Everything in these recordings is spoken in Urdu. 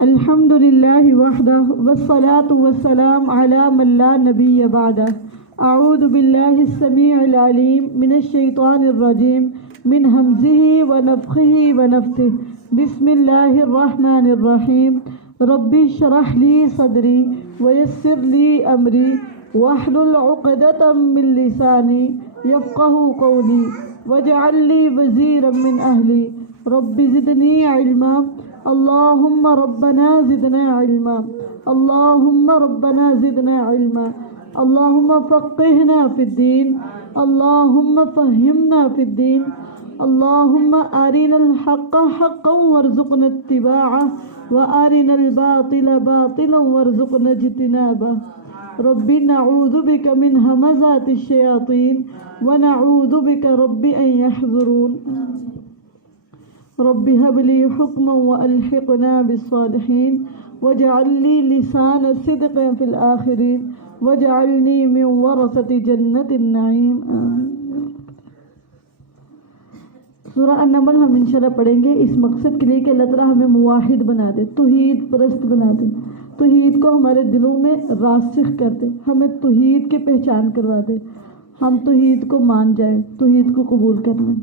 الحمد لله وحده والصلاة والسلام على من لا نبي بعده. أعوذ بالله السميع العليم من الشيطان الرجيم من همزه ونفخه ونفثه. بسم الله الرحمن الرحيم. ربي اشرح لي صدري ويسر لي أمري واحلل عقدة من لساني يفقه قولي واجعل لي وزيرا من أهلي. رب زدني علما. اللهم ربنا زدنا علما. اللهم ربنا زدنا علما. اللهم فقهنا في الدين. اللهم فهمنا في الدين. اللهم أرنا الحق حقا وارزقنا اتباعه وأرنا الباطل باطلا وارزقنا اجتنابه. رب نعوذ بك من همزات الشياطين ونعوذ بك رب أن يحضرون. رب هب لي حكما وألحقنا بالصالحين واجعل لي لسان صدق في الآخرين واجعلني من ورثة جنة النعيم. سورہ النمل ہم انشاءاللہ پڑھیں گے اس مقصد کے لیے کہ اللہ تعالیٰ ہمیں موحد بنا دے، توحید پرست بنا دے، توحید کو ہمارے دلوں میں راسخ کر دے، ہمیں توحید کی پہچان کروا دے، ہم توحید کو مان جائیں، توحید کو قبول کر لیں.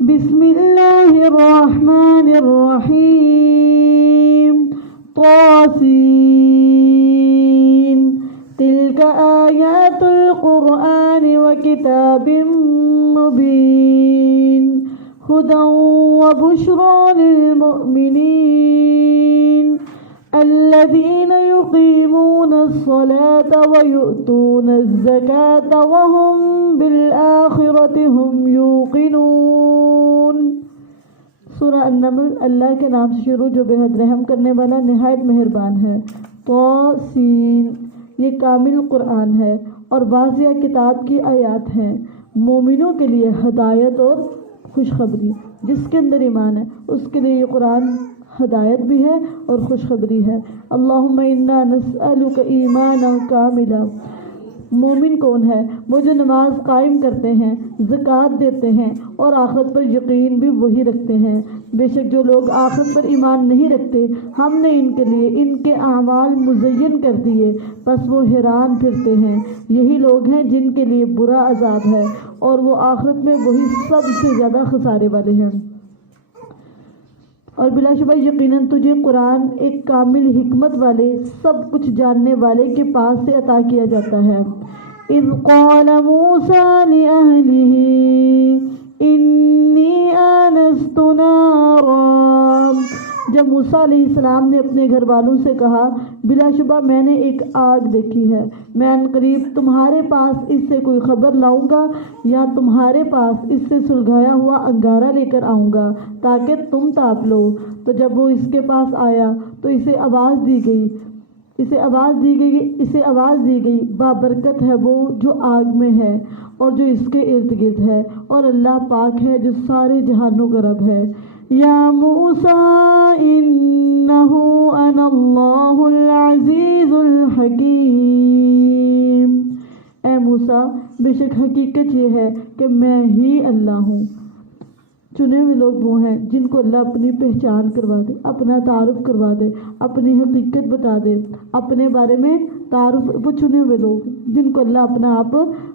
بسم اللہ الرحمن الرحیم. طاسین تلک آیات القرآن وکتاب مبین ہدی وبشری للمؤمنین الذین یقیمون الصلاة ویؤتون الزکاة وهم بالآخرة هم یوقنون. سورہ النمل اللہ کے نام سے شروع جو بے حد رحم کرنے والا نہایت مہربان ہے. طاسین یہ کامل قرآن ہے اور واضح کتاب کی آیات ہیں، مومنوں کے لیے ہدایت اور خوشخبری. جس کے اندر ایمان ہے اس کے لیے یہ قرآن ہدایت بھی ہے اور خوشخبری ہے. اللہم انا نسألک ایمانا کاملا. مومن کون ہے؟ وہ جو نماز قائم کرتے ہیں، زکوٰۃ دیتے ہیں اور آخرت پر یقین بھی وہی رکھتے ہیں. بے شک جو لوگ آخرت پر ایمان نہیں رکھتے ہم نے ان کے لیے ان کے اعمال مزین کر دیے، بس وہ حیران پھرتے ہیں. یہی لوگ ہیں جن کے لیے برا عذاب ہے اور وہ آخرت میں وہی سب سے زیادہ خسارے والے ہیں. اور بلا شبہ یقیناً تجھے قرآن ایک کامل حکمت والے سب کچھ جاننے والے کے پاس سے عطا کیا جاتا ہے. اذ قال موسیٰ لأہلہ انی آنست نارا. جب موسیٰ علیہ السلام نے اپنے گھر والوں سے کہا بلا شبہ میں نے ایک آگ دیکھی ہے، میں ان قریب تمہارے پاس اس سے کوئی خبر لاؤں گا یا تمہارے پاس اس سے سلگایا ہوا انگارہ لے کر آؤں گا تاکہ تم تاپ لو. تو جب وہ اس کے پاس آیا تو اسے آواز دی گئی بابرکت ہے وہ جو آگ میں ہے اور جو اس کے ارد گرد ہے، اور اللہ پاک ہے جو سارے جہانوں کا رب ہے. یا موسیٰ انہ انا اللہ العزیز الحکیم. اے موسیٰ بے شک حقیقت یہ ہے کہ میں ہی اللہ ہوں. چنے ہوئے لوگ وہ ہیں جن کو اللہ اپنی پہچان کروا دے، اپنا تعارف کروا دے، اپنی حقیقت بتا دے، اپنے بارے میں تعارف. وہ چنے ہوئے لوگ جن کو اللہ اپنا آپ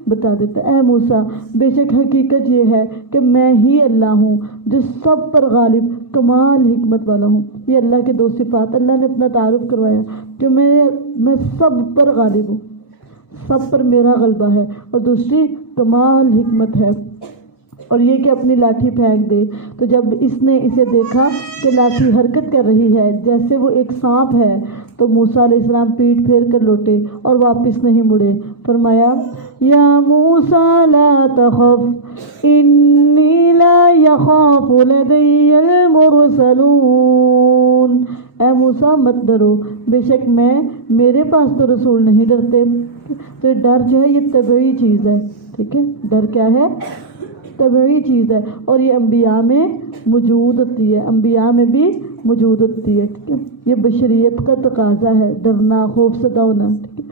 بتا دیتا ہے. اے موسیٰ بے شک حقیقت یہ ہے کہ میں ہی اللہ ہوں جو سب پر غالب کمال حکمت والا ہوں. یہ اللہ کے دو صفات اللہ نے اپنا تعارف کروایا کہ میں سب پر غالب ہوں، سب پر میرا غلبہ ہے، اور دوسری کمال حکمت ہے. اور یہ کہ اپنی لاٹھی پھینک دے. تو جب اس نے اسے دیکھا کہ لاٹھی حرکت کر رہی ہے جیسے وہ ایک سانپ ہے تو موسیٰ علیہ السلام پیٹ پھیر کر لوٹے اور واپس نہیں مڑے. فرمایا یا موسیٰ لا تخف انی لا یخاف لدی المرسلون. اے موسیٰ مت ڈرو، بے شک میرے پاس تو رسول نہیں ڈرتے. تو ڈر جو ہے یہ طبعی چیز ہے، ٹھیک ہے. ڈر کیا ہے؟ طبعی چیز ہے، اور یہ انبیاء میں موجود ہوتی ہے، انبیاء میں بھی موجود ہوتی ہے. ٹھیک ہے، یہ بشریت کا تقاضا ہے، ڈرنا، خوف زدہ ہونا. ٹھیک ہے.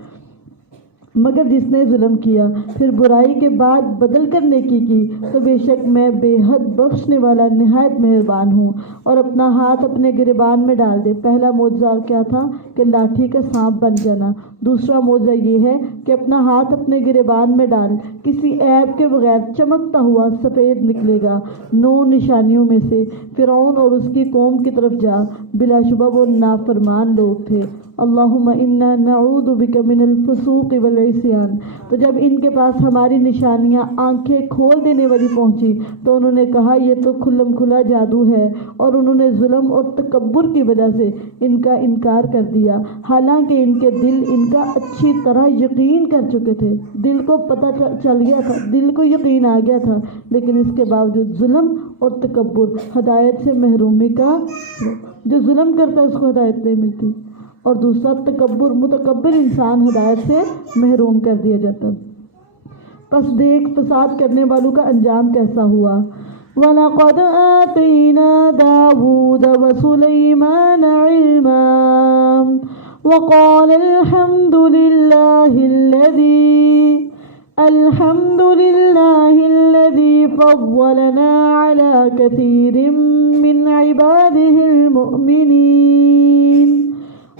مگر جس نے ظلم کیا پھر برائی کے بعد بدل کر نیکی کی تو بے شک میں بے حد بخشنے والا نہایت مہربان ہوں۔ اور اپنا ہاتھ اپنے گریبان میں ڈال دے۔ پہلا معجزہ کیا تھا کہ لاٹھی کا سانپ بن جانا۔ دوسرا معجزہ یہ ہے کہ اپنا ہاتھ اپنے گریبان میں ڈال، کسی عیب کے بغیر چمکتا ہوا سفید نکلے گا 9 نشانیوں میں سے۔ فرعون اور اس کی قوم کی طرف جا، بلا شبہ وہ نافرمان لوگ تھے۔ اللہم انا نعوذ بک من الفسوق والعصیان۔ تو جب ان کے پاس ہماری نشانیاں آنکھیں کھول دینے والی پہنچی تو انہوں نے کہا یہ تو کھلم کھلا جادو ہے، اور انہوں نے ظلم اور تکبر کی وجہ سے ان کا انکار کر دیا، حالانکہ ان کے دل ان کا اچھی طرح یقین کر چکے تھے۔ دل کو پتہ چل گیا تھا، دل کو یقین آ گیا تھا، لیکن اس کے باوجود ظلم اور تکبر، ہدایت سے محرومی کا، جو ظلم کرتا ہے اس کو ہدایت نہیں ملتی، اور دوسرا تکبر، متکبر انسان ہدایت سے محروم کر دیا جاتا۔ پس دیکھ فساد کرنے والوں کا انجام کیسا ہوا۔ وَلَقَدْ آتَيْنَا دَاوُودَ وَسُلَيْمَانَ عِلْمًا وَقَالَ الْحَمْدُ لِلَّهِ الَّذِي فَضَّلَنَا عَلَى كَثِيرٍ مِّنْ عِبَادِهِ الْمُؤْمِنِينَ۔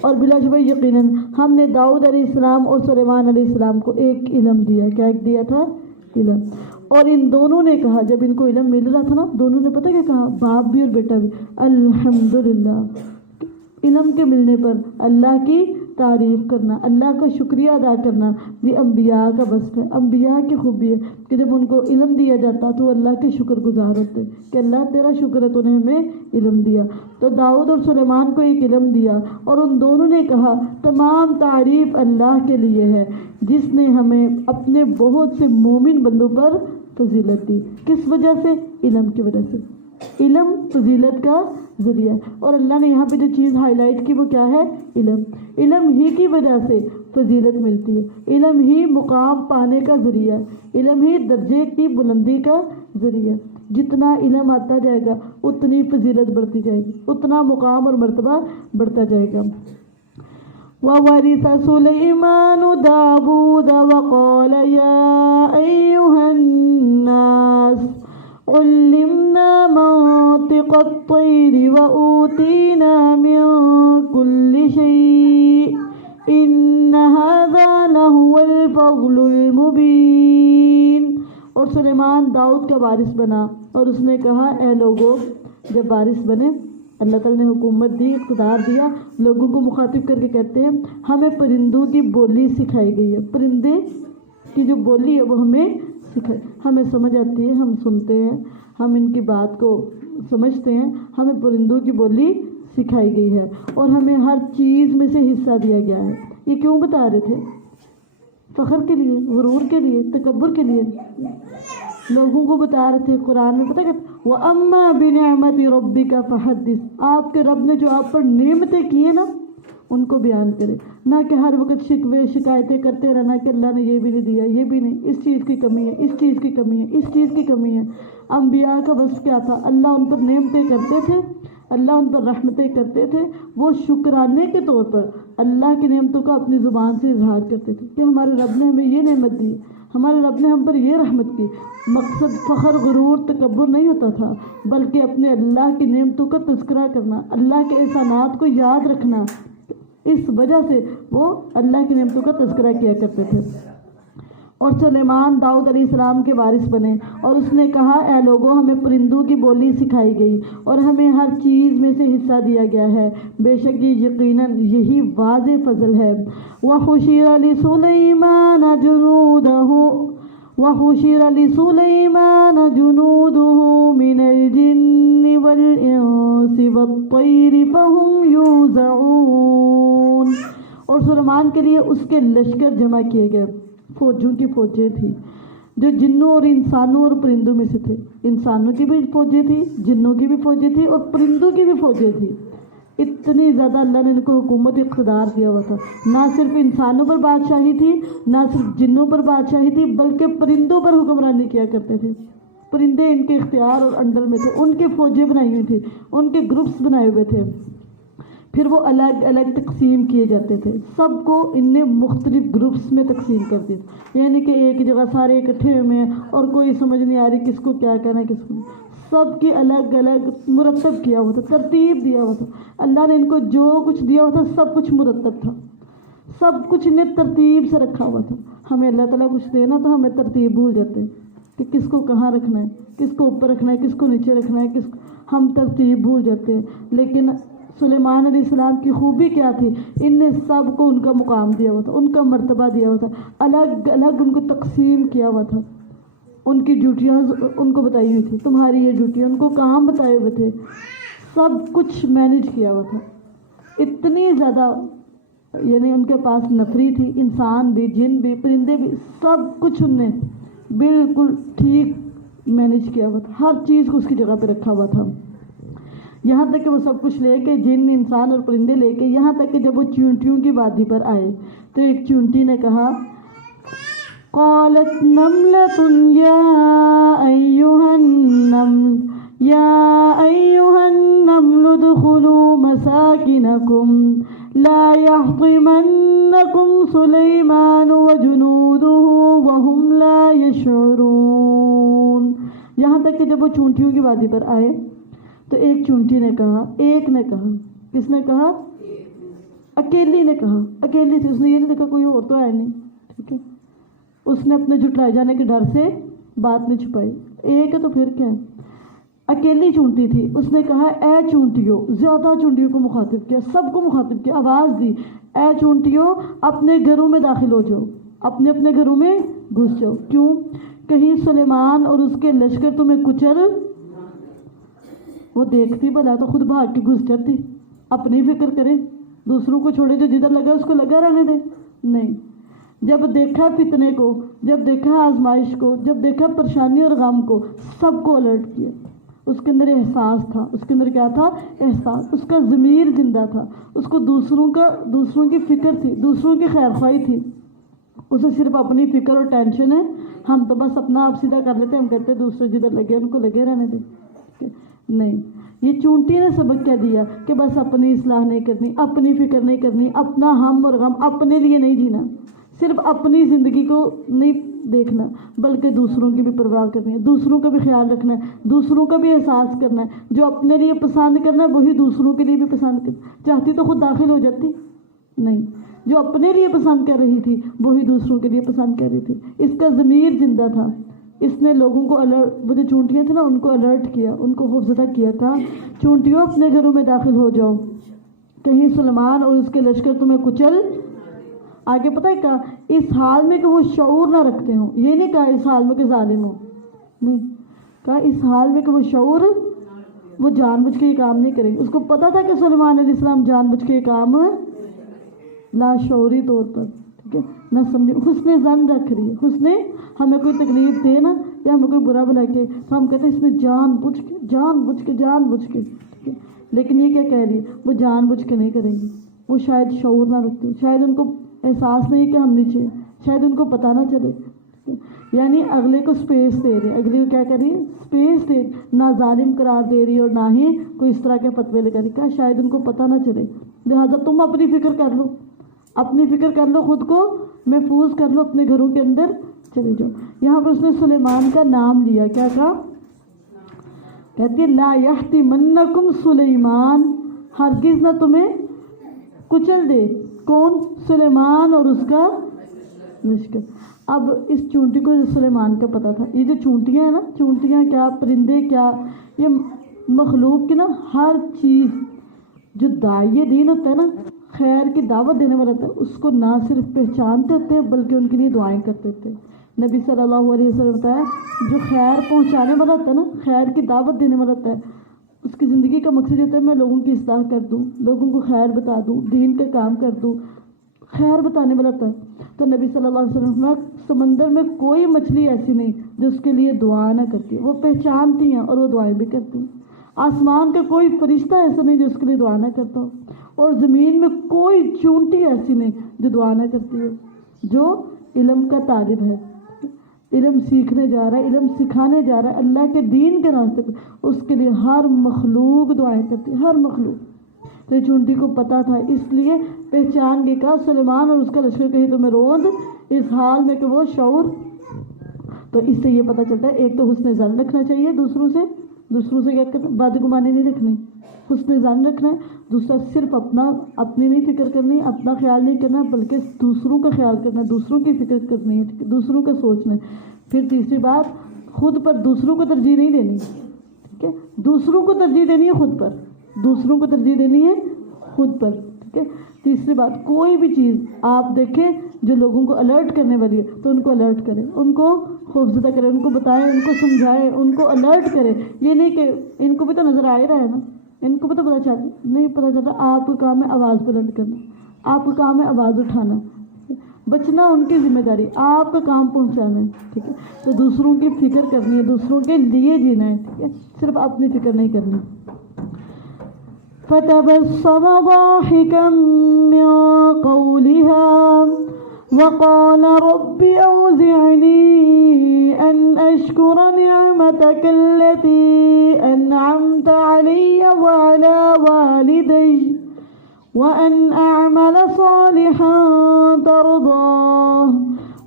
اور بلا شبہ یقیناً ہم نے داؤد علیہ السلام اور سلیمان علیہ السلام کو ایک علم دیا۔ کیا ایک دیا تھا؟ علم۔ اور ان دونوں نے کہا، جب ان کو علم مل رہا تھا نا، دونوں نے پتہ کیا کہا، باپ بھی اور بیٹا بھی، الحمدللہ۔ علم کے ملنے پر اللہ کی تعریف کرنا، اللہ کا شکریہ ادا کرنا، یہ انبیاء کا وصف ہے، انبیاء کی خوبی ہے کہ جب ان کو علم دیا جاتا تو اللہ کے شکر گزار ہوتے کہ اللہ تیرا شکر ہے تو نے ہمیں علم دیا۔ تو داؤد اور سلیمان کو ایک علم دیا، اور ان دونوں نے کہا تمام تعریف اللہ کے لیے ہے جس نے ہمیں اپنے بہت سے مومن بندوں پر فضیلت دی۔ کس وجہ سے؟ علم کی وجہ سے۔ علم فضیلت کا ذریعہ ہے، اور اللہ نے یہاں پہ جو چیز ہائی لائٹ کی وہ کیا ہے؟ علم۔ علم ہی کی وجہ سے فضیلت ملتی ہے، علم ہی مقام پانے کا ذریعہ ہے، علم ہی درجے کی بلندی کا ذریعہ ہے۔ جتنا علم آتا جائے گا اتنی فضیلت بڑھتی جائے گی، اتنا مقام اور مرتبہ بڑھتا جائے گا۔ وَوَرِثَ سُلَيْمَانُ دَاوُودَ وَقَالَ يَا أَيُّهَا النَّاسُ عُلِّمْنَا مَنطِقَ الطَّيْرِ وَأُوتِينَا مِن كُلِّ شَيْءٍ إِنَّ هَذَا لَهُوَ الْفَضْلُ الْمُبِينُ۔ اور سلیمان داؤد کا وارث بنا، اور اس نے کہا اے لوگو، جب وارث بنے اللہ تعالیٰ نے حکومت دی، اقتدار دیا، لوگوں کو مخاطب کر کے کہتے ہیں ہمیں پرندوں کی بولی سکھائی گئی ہے، پرندے کی جو بولی ہے وہ ہمیں سکھائی، ہمیں سمجھ آتی ہے، ہم سنتے ہیں، ہم ان کی بات کو سمجھتے ہیں، ہمیں پرندوں کی بولی سکھائی گئی ہے، اور ہمیں ہر چیز میں سے حصہ دیا گیا ہے۔ یہ کیوں بتا رہے تھے؟ فخر کے لیے، غرور کے لیے، تکبر کے لیے لوگوں کو بتا رہے تھے۔ قرآن میں پتہ کہ وَأَمَّا بِنِعْمَةِ رَبِّكَ فَحَدِّثْ، آپ کے رب نے جو آپ پر نعمتیں کی ہیں نا ان کو بیان کرے، نہ کہ ہر وقت شکوے شکایتیں کرتے رہنا کہ اللہ نے یہ بھی نہیں دیا، یہ بھی نہیں، اس چیز کی کمی ہے، اس چیز کی کمی ہے، اس چیز کی کمی ہے۔ انبیاء کا وصف کیا تھا؟ اللہ ان پر نعمتیں کرتے تھے، اللہ ان پر رحمتیں کرتے تھے، وہ شکرانے کے طور پر اللہ کی نعمتوں کا اپنی زبان سے اظہار کرتے تھے کہ ہمارے رب نے ہمیں یہ نعمت دی، ہمارے رب نے ہم پر یہ رحمت کی۔ مقصد فخر، غرور، تکبر نہیں ہوتا تھا، بلکہ اپنے اللہ کی نعمتوں کا تذکرہ کرنا، اللہ کے احسانات کو یاد رکھنا، اس وجہ سے وہ اللہ کی نعمتوں کا تذکرہ کیا کرتے تھے۔ اور سلیمان داؤد علیہ السلام کے وارث بنے، اور اس نے کہا اے لوگوں، ہمیں پرندوں کی بولی سکھائی گئی اور ہمیں ہر چیز میں سے حصہ دیا گیا ہے، بے شک یہ یقیناً یہی واضح فضل ہے۔ وَحُشِرَ لِسُلَيْمَانَ جُنُودُهُ مِنَ الْجِنِّ وَالْإِنسِ وَالطَّيْرِ فَهُمْ يُوزَعُونَ۔ اور سلیمان کے لیے اس کے لشکر جمع کیے گئے، فوجوں کی فوجیں تھیں جو جنوں اور انسانوں اور پرندوں میں سے تھے۔ انسانوں کی بھی فوجیں تھیں، جنوں کی بھی فوجیں تھیں، اور پرندوں کی بھی فوجیں تھیں۔ اتنی زیادہ اللہ نے ان کو حکومت اقتدار دیا ہوا تھا، نہ صرف انسانوں پر بادشاہی تھی، نہ صرف جنوں پر بادشاہی تھی، بلکہ پرندوں پر حکمرانی کیا کرتے تھے۔ پرندے ان کے اختیار اور انڈر میں تھے، ان کی فوجیں بنائی ہوئی تھی، ان کے گروپس بنائے ہوئے تھے۔ پھر وہ الگ الگ تقسیم کیے جاتے تھے، سب کو ان نے مختلف گروپس میں تقسیم کر دی، یعنی کہ ایک جگہ سارے اکٹھے ہوئے ہیں اور کوئی سمجھ نہیں آ رہی کس کو کیا کرنا ہے کس کو، سب کے الگ الگ مرتب کیا ہوا تھا، ترتیب دیا ہوا تھا۔ اللہ نے ان کو جو کچھ دیا ہوا تھا سب کچھ مرتب تھا، سب کچھ انہیں ترتیب سے رکھا ہوا تھا۔ ہمیں اللہ تعالیٰ کچھ دینا تو ہمیں ترتیب بھول جاتے ہیں کہ کس کو کہاں رکھنا ہے، کس کو اوپر رکھنا ہے، کس کو نیچے رکھنا ہے، ہم ترتیب بھول جاتے ہیں۔ لیکن سلیمان علیہ السلام کی خوبی کیا تھی، ان نے سب کو ان کا مقام دیا ہوا تھا، ان کا مرتبہ دیا ہوا تھا، الگ الگ ان کو تقسیم کیا ہوا تھا، ان کی ڈیوٹیاں ان کو بتائی ہوئی تھی، تمہاری یہ ڈیوٹی، ان کو کام بتائے ہوئے تھے، سب کچھ مینیج کیا ہوا تھا۔ اتنی زیادہ یعنی ان کے پاس نفری تھی، انسان بھی، جن بھی، پرندے بھی، سب کچھ ان نے بالکل ٹھیک مینیج کیا ہوا تھا، ہر چیز کو اس کی جگہ پہ رکھا ہوا تھا، یہاں تک کہ وہ سب کچھ لے کے، جن انسان اور پرندے لے کے، یہاں تک کہ جب وہ چونٹیوں کی وادی پر آئے تو ایک چونٹی نے کہا قالت نملۃ یا ایھا النمل ادخلوا مساکنکم لا یحطمنکم سلیمان وجنودہ وہم لا یشعرون۔ یہاں تک کہ جب وہ چونٹیوں کی وادی پر آئے تو ایک چونٹی نے کہا، ایک نے کہا، کس نے کہا؟ اکیلی نے کہا، اکیلی تھی، اس نے یہ نہیں دیکھا کوئی اور تو آیا نہیں، ٹھیک ہے، اس نے اپنے جھٹلائے جانے کے ڈر سے بات نہیں چھپائی، ایک ہے تو پھر کیا ہے، اکیلی چونٹی تھی، اس نے کہا اے چونٹیوں، زیادہ چونٹیوں کو مخاطب کیا، سب کو مخاطب کیا، آواز دی، اے چونٹیوں اپنے گھروں میں داخل ہو جاؤ، اپنے اپنے گھروں میں گھس جاؤ، کیوں؟ کہیں سلیمان اور اس کے لشکر تمہیں کچل، وہ دیکھتی بھلا تو خود بھاگ کے گھس جاتی، اپنی فکر کرے، دوسروں کو چھوڑے، جو جدھر لگا اس کو لگا رہنے دے، نہیں، جب دیکھا فتنے کو، جب دیکھا آزمائش کو، جب دیکھا پریشانی اور غم کو، سب کو الرٹ کیا، اس کے اندر احساس تھا، اس کے اندر کیا تھا؟ احساس، اس کا ضمیر زندہ تھا، اس کو دوسروں کی فکر تھی، دوسروں کی خیر خواہی تھی، اسے صرف اپنی فکر اور ٹینشن ہے، ہم تو بس اپنا آپ سیدھا کر لیتے، ہم کہتے ہیں دوسرے جدھر لگے ان کو لگے رہنے دیں، نہیں، یہ چونٹی نے سبق کیا دیا کہ بس اپنی اصلاح نہیں کرنی، اپنی فکر نہیں کرنی، اپنا ہم اور غم اپنے لیے نہیں جینا، صرف اپنی زندگی کو نہیں دیکھنا بلکہ دوسروں کی بھی پرواہ کرنی ہے، دوسروں کا بھی خیال رکھنا ہے، دوسروں کا بھی احساس کرنا ہے، جو اپنے لیے پسند کرنا ہے وہی دوسروں کے لیے بھی پسند کرنا، چاہتی تو خود داخل ہو جاتی، نہیں، جو اپنے لیے پسند کر رہی تھی وہی دوسروں کے لیے پسند کر رہی تھی، اس کا ضمیر زندہ تھا، اس نے لوگوں کو الرٹ، وہ جو چونٹیاں تھیں نا ان کو الرٹ کیا، ان کو خوفزدہ کیا، کہا چونٹیوں اپنے گھروں میں داخل ہو جاؤ، کہیں سلیمان اور اس کے لشکر تمہیں کچل، آگے پتہ ہے کہا اس حال میں کہ وہ شعور نہ رکھتے ہوں، یہ نہیں کہا اس حال میں کہ ظالم ہو، نہیں کہا اس حال میں کہ وہ شعور، وہ جان بوجھ کے یہ کام نہیں کریں گے، اس کو پتہ تھا کہ سلیمان علیہ السلام جان بوجھ کے یہ کام لاشعوری طور پر، ٹھیک ہے، نہ سمجھے، حسن ظن رکھ رہی ہے، حسن، ہمیں کوئی تکلیف دے نا یا ہمیں کوئی برا بلا کے تو ہم کہتے ہیں اس نے جان بوجھ کے، ٹھیک ہے، لیکن یہ کیا کہہ رہی ہے، وہ جان بوجھ کے نہیں کریں گے، وہ شاید شعور نہ رکھتے، شاید ان کو احساس نہیں کہ ہم نیچے، شاید ان کو پتہ نہ چلے، یعنی اگلے کو سپیس دے رہے، اگلے کو کیا کر رہی ہے، سپیس دے، نہ ظالم قرار دے رہی اور نہ ہی کوئی اس طرح کے فتوے لگا رہی، کہا شاید ان کو پتہ نہ چلے، لہٰذا تم اپنی فکر کر لو، اپنی فکر کر لو، خود کو محفوظ کر لو، اپنے گھروں کے اندر چلے جاؤ۔ یہاں پر اس نے سلیمان کا نام لیا، کیا کہا؟ کہتی ہے لا یحطمنکم سلیمان، ہرگز نہ تمہیں کچل دے، کون؟ سلیمان اور اس کا لشکر۔ اب اس چونٹی کو سلیمان کا پتہ تھا، یہ جو چونٹیاں ہیں نا، چونٹیاں کیا، پرندے کیا، یہ مخلوق کی نا ہر چیز، جو داعیہ دین ہوتا ہے نا، خیر کی دعوت دینے والا ہوتا ہے، اس کو نہ صرف پہچانتے ہوتے ہیں بلکہ ان کے لیے دعائیں کرتے تھے۔ نبی صلی اللہ علیہ وسلم بتایا جو خیر پہنچانے والا ہوتا ہے نا، خیر کی دعوت دینے والا ہوتا ہے، اس کی زندگی کا مقصد ہوتا ہے میں لوگوں کی اصلاح کر دوں، لوگوں کو خیر بتا دوں، دین کا کام کر دوں، خیر بتانے والا ہوتا ہے۔ تو نبی صلی اللہ علیہ وسلم نے سمندر میں کوئی مچھلی ایسی نہیں جو اس کے لیے دعا نہ کرتی، وہ پہچانتی ہیں اور وہ دعائیں بھی کرتی ہیں۔ آسمان کا کوئی فرشتہ ایسا نہیں جو اس کے لیے دعا نہ کرتا ہو، اور زمین میں کوئی چونٹی ایسی نہیں جو دعا نہ کرتی ہو، جو علم کا طالب ہے، علم سیکھنے جا رہا ہے، علم سکھانے جا رہا ہے اللہ کے دین کے راستے پہ، اس کے لیے ہر مخلوق دعائیں کرتی ہے، ہر مخلوق۔ تو یہ چونٹی کو پتہ تھا، اس لیے پہچان کے کہا سلیمان اور اس کا لشکر کہیں تمہیں روند اس حال میں کہ وہ شعور. تو اس سے یہ پتہ چلتا ہے ایک تو حسن ظن رکھنا چاہیے دوسروں سے کیا کرنا، بدگمانی نہیں رکھنی، حسن ظن رکھنا ہے. دوسرا صرف اپنی نہیں فکر کرنی، اپنا خیال نہیں کرنا، بلکہ دوسروں کا خیال کرنا، دوسروں کی فکر کرنی ہے، دوسروں کا سوچنا ہے. پھر تیسری بات، خود پر دوسروں کو ترجیح نہیں دینی، ٹھیک ہے، دوسروں کو ترجیح دینی ہے خود پر، دوسروں کو ترجیح دینی ہے خود پر، ٹھیک ہے. تیسری بات، کوئی بھی چیز آپ دیکھیں جو لوگوں کو الرٹ کرنے والی ہے تو ان کو الرٹ کریں، ان کو خوفزدہ کریں، ان کو بتائیں، ان کو سمجھائیں، ان کو الرٹ کریں. یہ نہیں کہ ان کو بھی تو نظر آ ہی رہا ہے نا، ان کو بھی تو پتہ نہیں پتہ چلتا. آپ کا کام ہے آواز بلند کرنا، آپ کا کام ہے آواز اٹھانا، بچنا ان کی ذمہ داری، آپ کا کام پہنچانا ہے، ٹھیک ہے. تو دوسروں کی فکر کرنی ہے، دوسروں کے لیے جینا ہے، ٹھیک ہے، صرف اپنی فکر نہیں کرنی. فتبسم ضاحكا من قولها وقال رب أوزعني أن أشكر نعمتك التي أنعمت علي وعلى والدي وأن أعمل صالحا ترضاه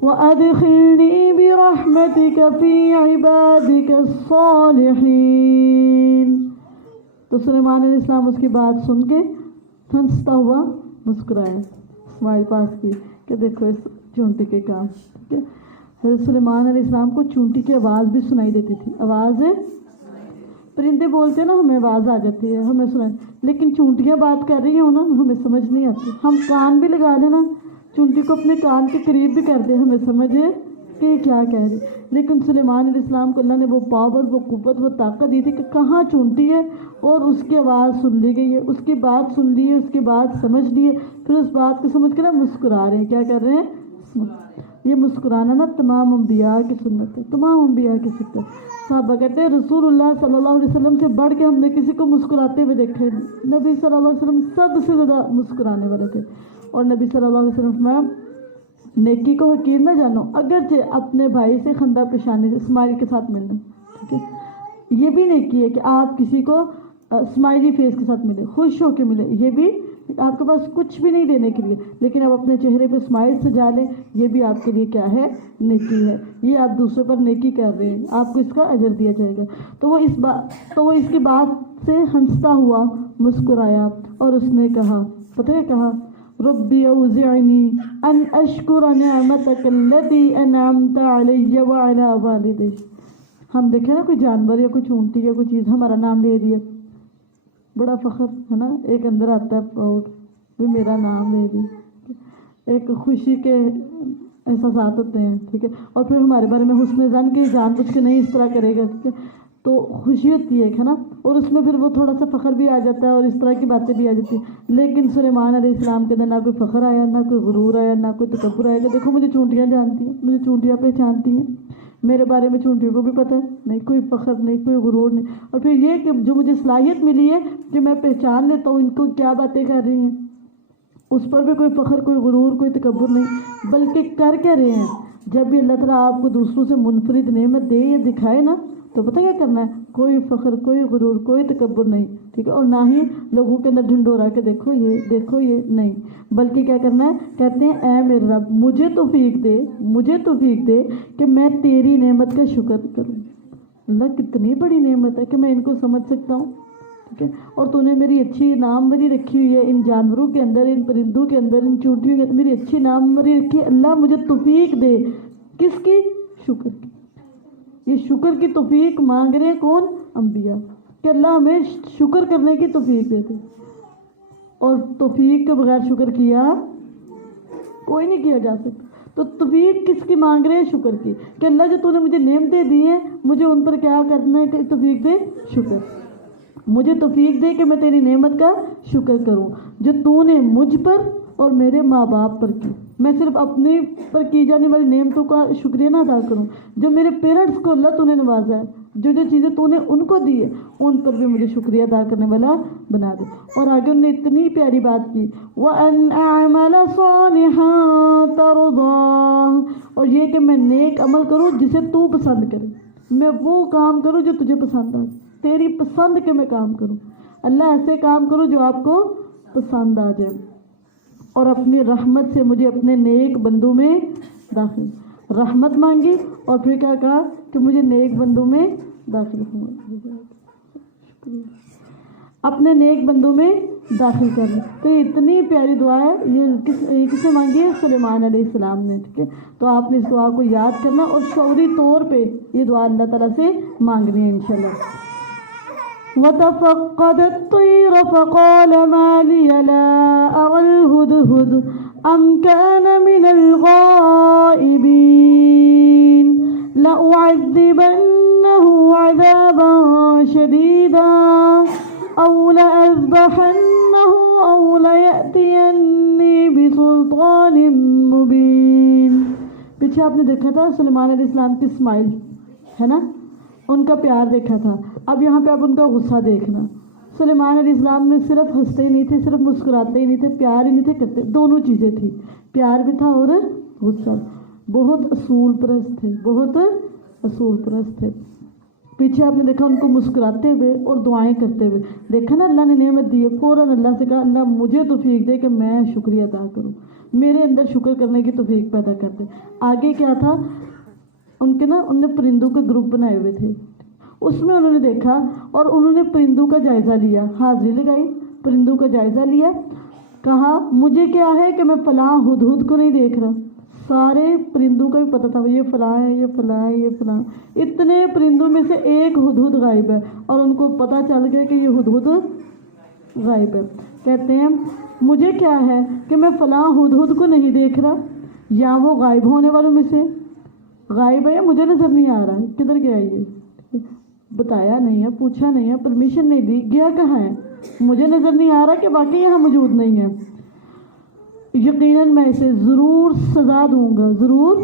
وأدخلني برحمتك في عبادك الصالحين. تو سلیمان علیہ السلام اس کی بات سن کے ہنستا ہوا مسکرایا، اسماعیل پاس کی کہ دیکھو اس چونٹی کے کام، ٹھیک ہے. حضرت سلیمان علیہ السلام کو چونٹی کی آواز بھی سنائی دیتی تھی. آواز ہے، پرندے بولتے ہیں نا ہمیں آواز آ جاتی ہے، ہمیں سنائی، لیکن چونٹیاں بات کر رہی ہیں نا ہمیں سمجھ نہیں آتی. ہم کان بھی لگا لیں نا، چونٹی کو اپنے کان کے قریب بھی کر دیں، ہمیں سمجھے کہ کیا کہہ رہے. لیکن سلیمان علیہ السلام کو اللہ نے وہ پاور، وہ قوت، وہ طاقت دی تھی کہ کہاں چونٹی ہے اور اس کی آواز سن لی گئی ہے، اس کی بات سن لی ہے، اس کی بات سمجھ لی ہے. پھر اس بات کو سمجھ کے نا مسکرا رہے ہیں. کیا کر رہے ہیں؟ یہ مسکرانا نا تمام انبیاء کی سنت ہے، تمام انبیاء کی سنت ہے. صحابہ کہتے ہیں رسول اللہ صلی اللہ علیہ وسلم سے بڑھ کے ہم نے کسی کو مسکراتے ہوئے دیکھے. نبی صلی اللہ علیہ وسلم سب سے زیادہ مسکرانے والے تھے. اور نبی صلی اللہ علیہ وسلم میں نیکی کو حقیر نہ جانو، اگرچہ اپنے بھائی سے خندہ پیشانی سے اسماعیل کے ساتھ ملنا، ٹھیک ہے. یہ بھی نیکی ہے کہ آپ کسی کو اسمائلی فیس کے ساتھ ملے، خوش ہو کے ملے. یہ بھی آپ کے پاس کچھ بھی نہیں دینے کے لیے، لیکن آپ اپنے چہرے پہ اسمائل سجا لیں، یہ بھی آپ کے لیے کیا ہے؟ نیکی ہے. یہ آپ دوسروں پر نیکی کر رہے ہیں، آپ کو اس کا اجر دیا جائے گا. تو وہ اس کی بات سے ہنستا ہوا مسکرایا اور اس نے کہا، پتہ ہے کہا، ربی اوزعنی ان اشکر نعمتک التی انعمت علی وعلی والدی. ہم دیکھیں نا کوئی جانور یا کوئی چونٹی یا کوئی چیز ہمارا نام لے رہی ہے، بڑا فخر ہے نا، ایک اندر آتا ہے پراؤڈ، بھی میرا نام لے رہی، ایک خوشی کے احساسات ہوتے ہیں، ٹھیک ہے. اور پھر ہمارے بارے میں حسن ظن کی جان بوجھ کے نہیں اس طرح کرے گا، ٹھیک ہے. تو خوشی ہوتی ہے نا، اور اس میں پھر وہ تھوڑا سا فخر بھی آ جاتا ہے اور اس طرح کی باتیں بھی آ جاتی ہیں. لیکن سلیمان علیہ السلام کے اندر نہ کوئی فخر آیا، نہ کوئی غرور آیا، نہ کوئی تکبر آیا کہ دیکھو مجھے چونٹیاں جانتی ہیں، مجھے چونٹیاں پہچانتی ہیں، میرے بارے میں چونٹیوں کو بھی پتہ ہے. نہیں کوئی فخر، نہیں کوئی غرور نہیں. اور پھر یہ کہ جو مجھے صلاحیت ملی ہے کہ میں پہچان لیتا ہوں ان کو کیا باتیں کر رہی ہیں، اس پر بھی کوئی فخر، کوئی غرور، کوئی تکبر نہیں، بلکہ کر کے رہے ہیں. جب بھی اللہ تعالیٰ آپ کو دوسروں سے منفرد نعمت دے یا دکھائے نا، تو پتہ کیا کرنا ہے؟ کوئی فخر، کوئی غرور، کوئی تکبر نہیں، ٹھیک ہے. اور نہ ہی لوگوں کے اندر ڈھنڈورا کے دیکھو یہ نہیں، بلکہ کیا کرنا ہے؟ کہتے ہیں اے میرے رب مجھے توفیق دے کہ میں تیری نعمت کا شکر کروں. اللہ کتنی بڑی نعمت ہے کہ میں ان کو سمجھ سکتا ہوں، ٹھیک ہے. اور تو نے میری اچھی ناموری رکھی ہوئی ہے ان جانوروں کے اندر، ان پرندوں کے اندر، ان چونٹیوں کے اندر میری اچھی ناموری رکھی ہے. اللہ مجھے توفیق دے، کس کی؟ شکر کی. یہ شکر کی توفیق مانگ رہے ہیں کون؟ انبیاء، کہ اللہ ہمیں شکر کرنے کی توفیق دیتے. اور توفیق کے بغیر شکر کیا کوئی نہیں کیا جا سکتا. تو توفیق کس کی مانگ رہے ہیں؟ شکر کی، کہ اللہ جو تو نے مجھے نعمتیں دی ہیں مجھے ان پر کیا کرنا ہے؟ کہ توفیق دے شکر. مجھے توفیق دے کہ میں تیری نعمت کا شکر کروں جو تو نے مجھ پر اور میرے ماں باپ پر کی. میں صرف اپنے پر کی جانے والی نعمتوں کا شکریہ نہ ادا کروں، جو میرے پیرنٹس کو اللہ تو نے نوازا ہے، جو چیزیں تو نے ان کو دی ہے ان پر بھی مجھے شکریہ ادا کرنے والا بنا دے. اور آگے انہوں نے اتنی پیاری بات کی، وَأَنْ أَعْمَلَ صَالِحًا تَرْضَاهُ، اور یہ کہ میں نیک عمل کروں جسے تو پسند کرے. میں وہ کام کروں جو تجھے پسند آئے، تیری پسند کے میں کام کروں. اللہ ایسے کام کروں جو آپ کو پسند آ جائے اور اپنی رحمت سے مجھے اپنے نیک بندوں میں داخل. رحمت مانگی اور پھر کیا کہا کہ مجھے نیک بندوں میں داخل اپنے نیک بندوں میں داخل کرنا. تو یہ اتنی پیاری دعا ہے. یہ کس نے مانگی ہے؟ سلیمان علیہ السلام نے. ٹھیک ہے، تو آپ نے اس دعا کو یاد کرنا اور شعوری طور پہ یہ دعا اللہ تعالیٰ سے مانگنی ہے انشاءاللہ. وَتَفَقَّدَ الطَّيْرَ فَقَالَ مَا لِيَ لَا أَرَى الْهُدْهُدَ أَمْ كَانَ مِنَ الْغَائِبِينَ لَأُعَذِّبَنَّهُ عَذَابًا شَدِيدًا أَوْ لَأَذْبَحَنَّهُ أَوْ لَيَأْتِيَنِّي بِسُلْطَانٍ مُبِينٍ. پیچھے آپ نے دیکھا تھا سلیمان علیہ السلام کی اسمائل ہے نا، ان کا پیار دیکھا تھا. اب یہاں پہ آپ ان کا غصہ دیکھنا. سلیمان علیہ السلام نے صرف ہنستے ہی نہیں تھے، صرف مسکراتے ہی نہیں تھے، پیار ہی نہیں تھے کرتے، دونوں چیزیں تھی. پیار بھی تھا اور غصہ. بہت اصول پرست تھے، بہت اصول پرست تھے. پیچھے آپ نے دیکھا ان کو مسکراتے ہوئے اور دعائیں کرتے ہوئے دیکھا نا. اللہ نے نعمت دی ہے، فوراً اللہ سے کہا اللہ مجھے توفیق دے کہ میں شکریہ ادا کروں، میرے اندر شکر کرنے کی توفیق پیدا کر دے. آگے کیا تھا ان نے پرندوں کے گروپ بنائے ہوئے تھے. اس میں انہوں نے دیکھا اور انہوں نے پرندوں کا جائزہ لیا، حاضری لگائی، پرندوں کا جائزہ لیا. کہا مجھے کیا ہے کہ میں فلاں ہدہد کو نہیں دیکھ رہا. سارے پرندوں کا بھی پتہ تھا یہ فلاں ہے، یہ فلاں ہے، یہ فلاں. اتنے پرندوں میں سے ایک ہدہد غائب ہے اور ان کو پتہ چل گیا کہ یہ ہدہد غائب ہے. کہتے ہیں مجھے کیا ہے کہ میں فلاں ہدہد کو نہیں دیکھ رہا، یا وہ غائب ہونے والوں میں سے غائب ہے یا مجھے نظر نہیں آ رہا کدھر گیا. یہ بتایا نہیں ہے، پوچھا نہیں ہے، پرمیشن نہیں دی، گیا کہاں ہے، مجھے نظر نہیں آ رہا کہ واقعی یہاں موجود نہیں ہے. یقیناً میں اسے ضرور سزا دوں گا. ضرور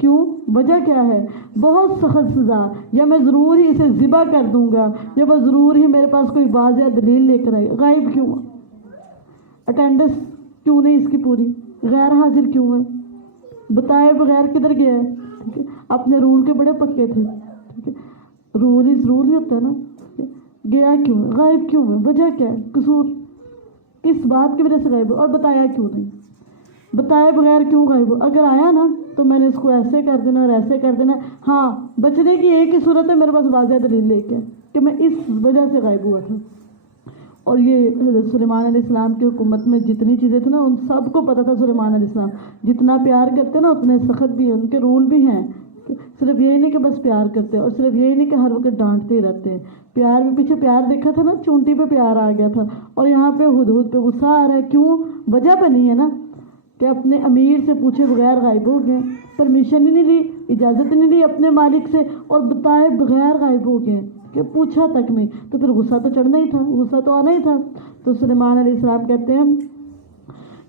کیوں؟ وجہ کیا ہے؟ بہت سخت سزا، یا میں ضرور ہی اسے ذبح کر دوں گا، یا وہ ضرور ہی میرے پاس کوئی واضح دلیل لے کر آئے. غائب کیوں؟ اٹینڈنس کیوں نہیں اس کی پوری؟ غیر حاضر کیوں ہے؟ بتائے بغیر کدھر گیا ہے؟ ٹھیک ہے، اپنے رول کے بڑے پکے تھے. ٹھیک ہے، رول ہی ہوتا ہے نا. گیا کیوں ہے؟ غائب کیوں ہے؟ وجہ کیا ہے؟ قصور کس بات کی وجہ سے غائب ہو؟ اور بتایا کیوں نہیں؟ بتائے بغیر کیوں غائب ہو؟ اگر آیا نا تو میں نے اس کو ایسے کر دینا اور ایسے کر دینا. ہاں بچنے کی ایک ہی صورت ہے، میرے پاس واضح دلیل لے کے کہ میں اس وجہ سے غائب ہوا تھا. اور یہ حضرت سلیمان علیہ السلام کی حکومت میں جتنی چیزیں تھیں نا ان سب کو پتہ تھا. سلیمان علیہ السلام جتنا پیار کرتے نا اتنے سخت بھی ہیں، ان کے رول بھی ہیں. صرف یہی نہیں کہ بس پیار کرتے اور صرف یہی نہیں کہ ہر وقت ڈانٹتے ہی رہتے ہیں. پیار بھی، پیچھے پیار دیکھا تھا نا، چونٹی پہ پیار آ گیا تھا اور یہاں پہ ہدہد پہ غصہ آ رہا ہے. کیوں؟ وجہ بنی ہے نا کہ اپنے امیر سے پوچھے بغیر غائب ہو گئے، پرمیشن ہی نہیں لی، اجازت نہیں لی اپنے مالک سے، اور بتائے بغیر غائب ہو گئے کہ پوچھا تک نہیں. تو پھر غصہ تو چڑھنا ہی تھا، غصہ تو آنا ہی تھا. تو سلیمان علیہ السلام کہتے ہیں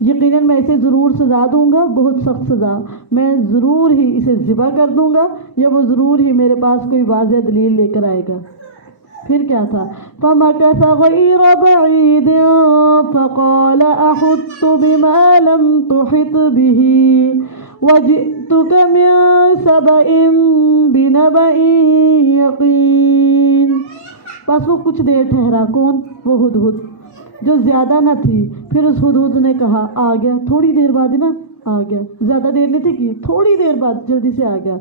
یقیناً میں اسے ضرور سزا دوں گا، بہت سخت سزا. میں ضرور ہی اسے ذبح کر دوں گا، یا وہ ضرور ہی میرے پاس کوئی واضح دلیل لے کر آئے گا. پھر کیا تھا؟ فَمَكَثَ غَيْرَ بَعِيدٍ فَقَالَ أَحُطُّ بِمَا لَمْ تُحِطْ بِهِ وَجِئْتُكَ مِنْ سَبَإٍ بِنَبَإٍ يَقِينٍ. بس وہ کچھ دیر ٹھہرا. کون؟ وہ ہدہد جو زیادہ نہ تھی. پھر اس ہدہد نے کہا آ گیا. تھوڑی دیر بعد ہی نا آ گیا، زیادہ دیر نہیں تھی کی، تھوڑی دیر بعد جلدی سے آ گیا.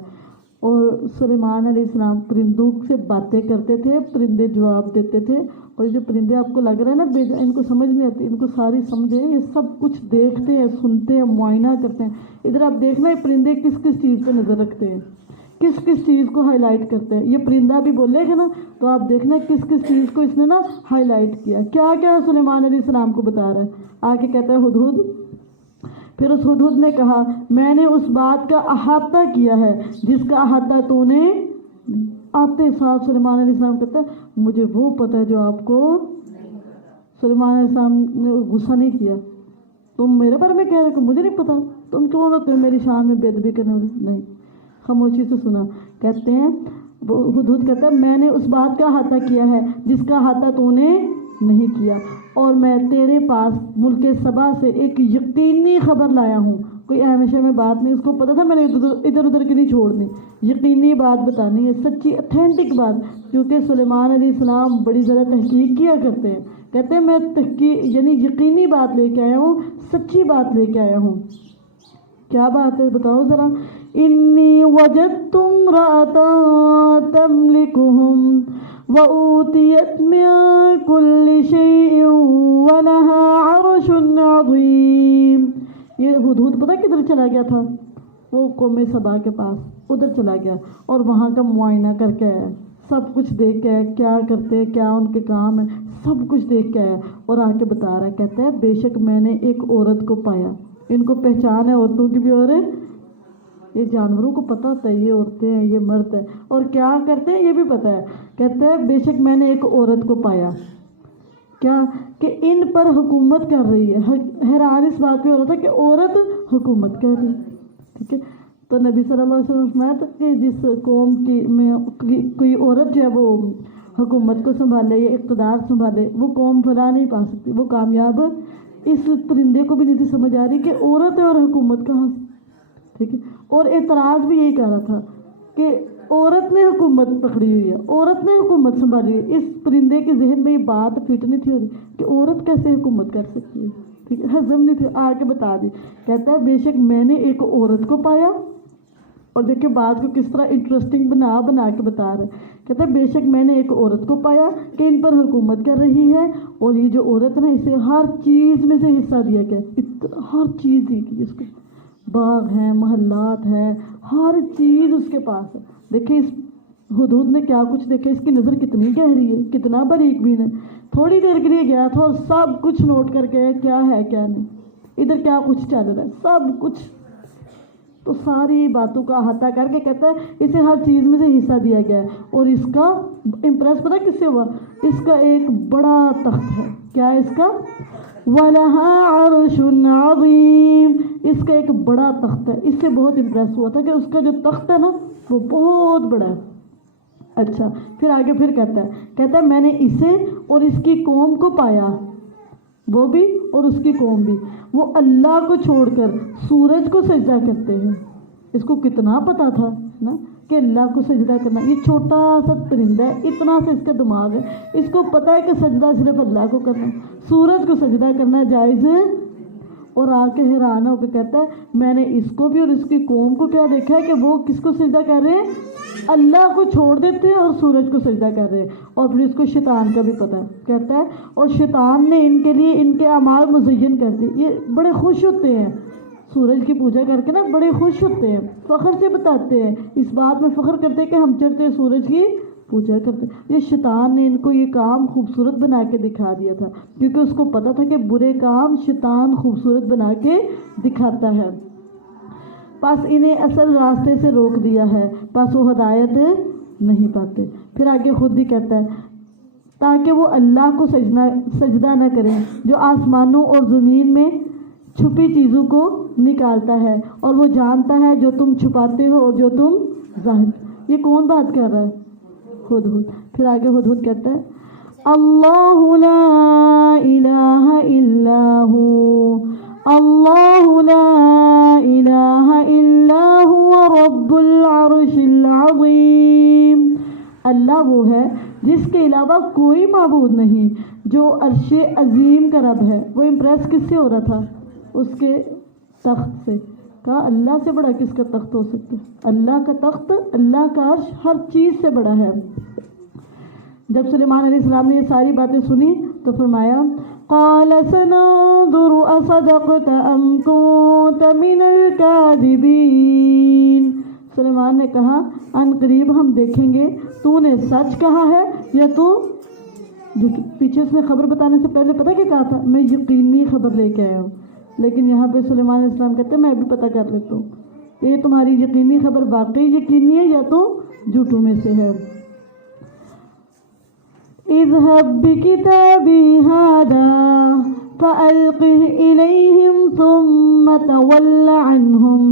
اور سلیمان علیہ السلام پرندوں سے باتیں کرتے تھے، پرندے جواب دیتے تھے. اور جو پرندے آپ کو لگ رہا ہے نا ان کو سمجھ نہیں آتی، ان کو ساری سمجھے، یہ سب کچھ دیکھتے ہیں، سنتے ہیں، معائنہ کرتے ہیں. ادھر آپ دیکھنا یہ پرندے کس کس چیز پہ نظر رکھتے ہیں، کس کس چیز کو ہائی لائٹ کرتے ہیں. یہ پرندہ بھی بولے گا نا تو آپ دیکھنا کس کس چیز کو اس نے نا ہائی لائٹ کیا. کیا کیا سلیمان علیہ السلام کو بتا رہا ہے. آگے کہتا ہے ہدہد. پھر اس ہدہد نے کہا میں نے اس بات کا احاطہ کیا ہے جس کا احاطہ تو نے. آتے ساتھ سلیمان علیہ السلام کہتا ہے مجھے وہ پتہ ہے جو آپ کو. سلیمان علیہ السلام نے غصہ نہیں کیا. تم میرے بارے میں کہہ رہے کہ مجھے نہیں پتا، تم کون ہوتے ہو میری شان میں بے ادبی کرنے والے؟ نہیں، خاموشی سے سنا. کہتے ہیں ہدہد کہتا ہے میں نے اس بات کا احاطہ کیا ہے جس کا احاطہ تو نے نہیں کیا، اور میں تیرے پاس ملک سبا سے ایک یقینی خبر لایا ہوں. کوئی ہمیشہ میں بات نہیں، اس کو پتا تھا میں نے ادھر ادھر کی نہیں چھوڑنی، یقینی بات بتانی ہے، سچی اتھینٹک بات. کیونکہ سلیمان علیہ السلام بڑی زیادہ تحقیق کیا کرتے ہیں. کہتے ہیں میں یعنی یقینی بات لے کے آیا ہوں، سچی بات لے کے آیا ہوں۔ کیا بات ہے بتاؤ ذرا؟ انی وجدت امرأة تملکہم وأوتیت من کل شیء ولها عرش عظیم۔ یہ ہدہد پتہ کدھر چلا گیا تھا؟ وہ قوم سبا کے پاس ادھر چلا گیا اور وہاں کا معائنہ کر کے آیا، سب کچھ دیکھ کے آیا، کیا کرتے کیا ان کے کام ہیں سب کچھ دیکھ کے آیا، اور آ کے بتا رہا ہے، کہتا ہے بے شک میں نے ایک عورت کو پایا۔ ان کو پہچان ہے عورتوں کی بھی، اور یہ جانوروں کو پتہ ہوتا ہے یہ عورتیں ہیں یہ مرد ہے، اور کیا کرتے ہیں یہ بھی پتہ ہے۔ کہتا ہے بے شک میں نے ایک عورت کو پایا، کیا کہ ان پر حکومت کر رہی ہے۔ حیران اس بات پہ ہو رہا تھا کہ عورت حکومت کر رہی، ٹھیک ہے۔ تو نبی صلی اللہ علیہ وسلم فرمایا کہ جس قوم کی میں کوئی عورت جو ہے وہ حکومت کو سنبھالے یا اقتدار سنبھالے، وہ قوم فلاح نہیں پا سکتی، وہ کامیاب۔ اس پرندے کو بھی نہیں تھی سمجھ آ رہی کہ عورت ہے اور حکومت کہاں سے، ٹھیک ہے۔ اور اعتراض بھی یہی کر رہا تھا کہ عورت نے حکومت پکڑی ہوئی ہے، عورت نے حکومت سنبھالی ہوئی ہے۔ اس پرندے کے ذہن میں یہ بات فٹ نہیں تھی ہو رہی کہ عورت کیسے حکومت کر سکتی ہے، ٹھیک ہے، ہضم نہیں تھی، آ کے بتا دی۔ کہتا ہے بے شک میں نے ایک عورت کو پایا، اور دیکھیں بات کو کس طرح انٹرسٹنگ بنا کے بتا رہا ہے۔ کہتا ہے بے شک میں نے ایک عورت کو پایا کہ ان پر حکومت کر رہی ہے، اور یہ جو عورت ہے اسے ہر چیز میں سے حصہ دیا گیا، ہر چیز دی گئی اس کو، باغ ہیں محلات ہیں ہر چیز اس کے پاس ہے۔ دیکھیں اس ہدہد نے کیا کچھ دیکھا، اس کی نظر کتنی گہری ہے، کتنا باریک بین ہے۔ تھوڑی دیر کے لیے گیا تھا اور سب کچھ نوٹ کر کے کیا ہے کیا نہیں، ادھر کیا کچھ چل رہا ہے سب کچھ، تو ساری باتوں کا احاطہ کر کے کہتا ہے اسے ہر چیز میں سے حصہ دیا گیا ہے۔ اور اس کا امپریس پتہ کس سے ہوا؟ اس کا ایک بڑا تخت ہے، کیا ہے اس کا؟ وَلَهَا عَرْشٌ عَظِيمٌ، اس کا ایک بڑا تخت ہے۔ اس سے بہت امپریس ہوا تھا کہ اس کا جو تخت ہے نا وہ بہت بڑا ہے۔ اچھا پھر آگے پھر کہتا ہے میں نے اسے اور اس کی قوم کو پایا، وہ بھی اور اس کی قوم بھی، وہ اللہ کو چھوڑ کر سورج کو سجدہ کرتے ہیں۔ اس کو کتنا پتا تھا نا کہ اللہ کو سجدہ کرنا، یہ چھوٹا سا پرندہ ہے، اتنا سا اس کا دماغ ہے، اس کو پتہ ہے کہ سجدہ صرف اللہ کو کرنا ہے، سورج کو سجدہ کرنا جائز ہے۔ اور آ کے حیران ہو کے کہتا ہے میں نے اس کو بھی اور اس کی قوم کو کیا دیکھا ہے کہ وہ کس کو سجدہ کر رہے ہیں؟ اللہ کو چھوڑ دیتے ہیں اور سورج کو سجدہ کر رہے ہیں۔ اور پھر اس کو شیطان کا بھی پتہ ہے، کہتا ہے اور شیطان نے ان کے لیے ان کے اعمال مزین کر دی۔ یہ بڑے خوش ہوتے ہیں سورج کی پوجا کر کے نا، بڑے خوش ہوتے ہیں، فخر سے بتاتے ہیں، اس بات میں فخر کرتے ہیں کہ ہم چڑھتے ہیں سورج کی پوجا کرتے۔ یہ شیطان نے ان کو یہ کام خوبصورت بنا کے دکھا دیا تھا، کیونکہ اس کو پتا تھا کہ برے کام شیطان خوبصورت بنا کے دکھاتا ہے۔ پس انہیں اصل راستے سے روک دیا ہے، پس وہ ہدایت نہیں پاتے۔ پھر آگے خود ہی کہتا ہے تاکہ وہ اللہ کو سجدہ نہ کریں جو آسمانوں اور زمین میں چھپی چیزوں کو نکالتا ہے، اور وہ جانتا ہے جو تم چھپاتے ہو اور جو تم ظاہر۔ یہ کون بات کر رہا ہے؟ ہدہد۔ پھر آگے ہدہد کہتا ہے اللہ لا الہ الا ہو، اللہ لا الہ الا ہوا رب العرش العظیم۔ اللہ وہ ہے جس کے علاوہ کوئی معبود نہیں، جو عرش عظیم کا رب ہے۔ وہ امپریس کس سے ہو رہا تھا؟ اس کے تخت سے۔ کہا اللہ سے بڑا کس کا تخت ہو سکتا ہے؟ اللہ کا تخت، اللہ کا عرش ہر چیز سے بڑا ہے۔ جب سلیمان علیہ السلام نے یہ ساری باتیں سنی تو فرمایا قال سننظر اصدقت ام كنت من الكاذبین۔ سلیمان نے کہا ان قریب ہم دیکھیں گے تو نے سچ کہا ہے یا تو پیچھے اس نے خبر بتانے سے پہلے پتہ کیا کہا تھا؟ میں یقینی خبر لے کے آیا ہوں۔ لیکن یہاں پہ سلیمان علیہ السلام کہتے ہیں میں بھی پتہ کر لیتا ہوں یہ تمہاری یقینی خبر واقعی یقینی ہے یا تو جھوٹوں میں سے ہے۔ اذهب بكتابي هذا فألقه إليهم ثم تول عنهم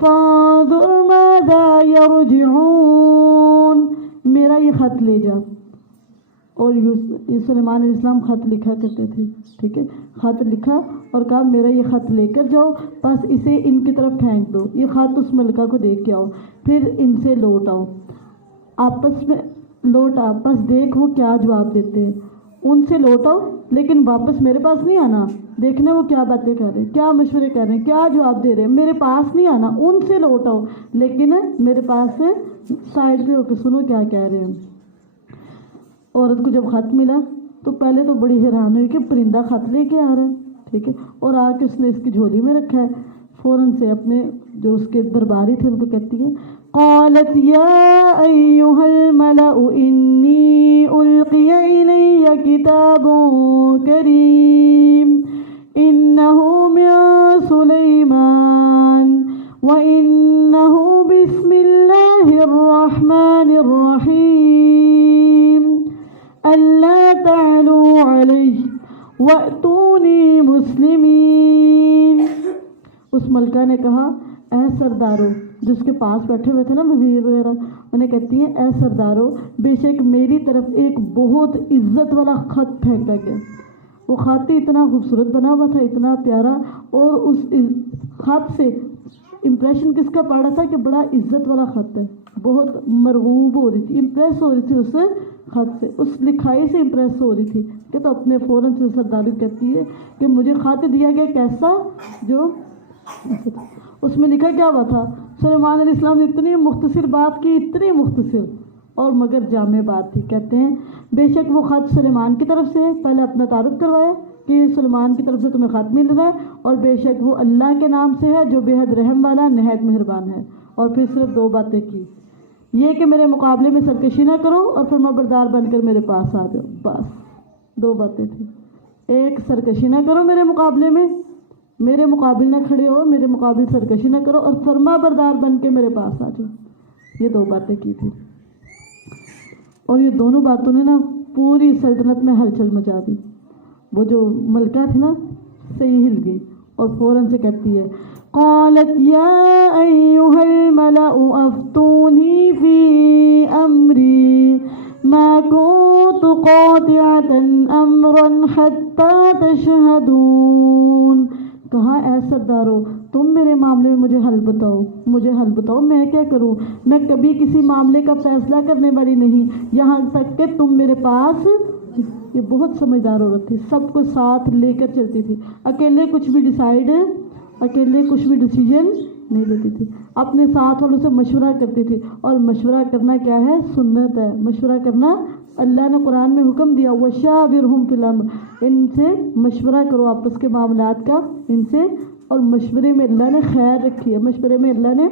فانظر ماذا يرجعون۔ میرا یہ خط لے جا۔ اور سلیمان علیہ السلام خط لکھا کرتے تھے، ٹھیک ہے، خط لکھا اور کہا میرا یہ خط لے کر جاؤ، بس اسے ان کی طرف پھینک دو، یہ خط اس ملکہ کو دے کے آؤ، پھر ان سے لوٹ آؤ، آپس میں لوٹ آ، بس دیکھ وہ کیا جواب دیتے ہیں۔ ان سے لوٹو لیکن واپس میرے پاس نہیں آنا، دیکھنا وہ کیا باتیں کر رہے ہیں، کیا مشورے کر رہے ہیں، کیا جواب دے رہے ہیں، میرے پاس نہیں آنا، ان سے لوٹو لیکن میرے پاس سے سائڈ پہ ہو کے سنو کیا کہہ رہے ہیں۔ عورت کو جب خط ملا تو پہلے تو بڑی حیران ہوئی کہ پرندہ خط لے کے آ رہا ہے، ٹھیک ہے، اور آ کے اس نے اس کی جھولی میں رکھا ہے۔ فوراً سے اپنے جو اس کے درباری تھے ان کو کہتی ہے قالت یا ایھا الملأ انی القی الی کتاب کریم انہ من سلیمان وانہ بسم اللہ الرحمن الرحیم الا تعلوا علی وَأْتُونِي مُسْلِمِينَ۔ اس ملکہ نے کہا اے سردارو، جس کے پاس بیٹھے ہوئے تھے نا وزیر وغیرہ، انہیں کہتی ہیں اے سردارو، بے شک میری طرف ایک بہت عزت والا خط پھینکا گیا۔ وہ خط اتنا خوبصورت بنا ہوا تھا، اتنا پیارا، اور اس خط سے امپریشن کس کا پڑا تھا کہ بڑا عزت والا خط ہے، بہت مرغوب ہو رہی تھی، امپریس ہو رہی تھی اس خط سے، اس لکھائی سے امپریس ہو رہی تھی کہ تو اپنے فوراً سے سرداری کہتی ہے کہ مجھے خط دیا گیا کیسا، جو اس میں لکھا کیا ہوا تھا، سلیمان علیہ السلام نے اتنی مختصر بات کی، اتنی مختصر اور مگر جامع بات تھی۔ کہتے ہیں بے شک وہ خط سلیمان کی طرف سے ہے، پہلے اپنا تعارف کروایا کہ سلیمان کی طرف سے تمہیں خط مل رہا ہے، اور بے شک وہ اللہ کے نام سے ہے جو بے حد رحم والا نہایت مہربان ہے، اور پھر صرف دو باتیں کی، یہ کہ میرے مقابلے میں سرکشی نہ کرو اور فرما بردار بن کر میرے پاس آ جاؤ، بس دو باتیں تھیں، ایک سرکشی نہ کرو میرے مقابلے میں، میرے مقابل نہ کھڑے ہو، میرے مقابل سرکشی نہ کرو، اور فرما بردار بن کے میرے پاس آ جاؤ، یہ دو باتیں کی تھی۔ اور یہ دونوں باتوں نے نا پوری سلطنت میں ہلچل مچا دی، وہ جو ملکہ تھی نا صحیح ہل گئی، اور فوراً سے کہتی ہے قالت یا ایھا الملأ افتونی فی امری ما كنت قاطعة امرا حتى تشهدون۔ کہا اے سردارو، تم میرے معاملے میں مجھے حل بتاؤ، میں کیا کروں، میں کبھی کسی معاملے کا فیصلہ کرنے والی نہیں یہاں تک کہ تم میرے پاس۔ یہ بہت سمجھدار عورت تھی، سب کو ساتھ لے کر چلتی تھی، اکیلے کچھ بھی ڈیسیجن نہیں لیتی تھی، اپنے ساتھ والوں سے مشورہ کرتی تھی، اور مشورہ کرنا کیا ہے، سنت ہے، مشورہ کرنا اللہ نے قرآن میں حکم دیا وَشَاوِرْهُمْ فِي الْأَمْرِ، ان سے مشورہ کرو آپس کے معاملات کا ان سے، اور مشورے میں اللہ نے خیر رکھی ہے، مشورے میں اللہ نے،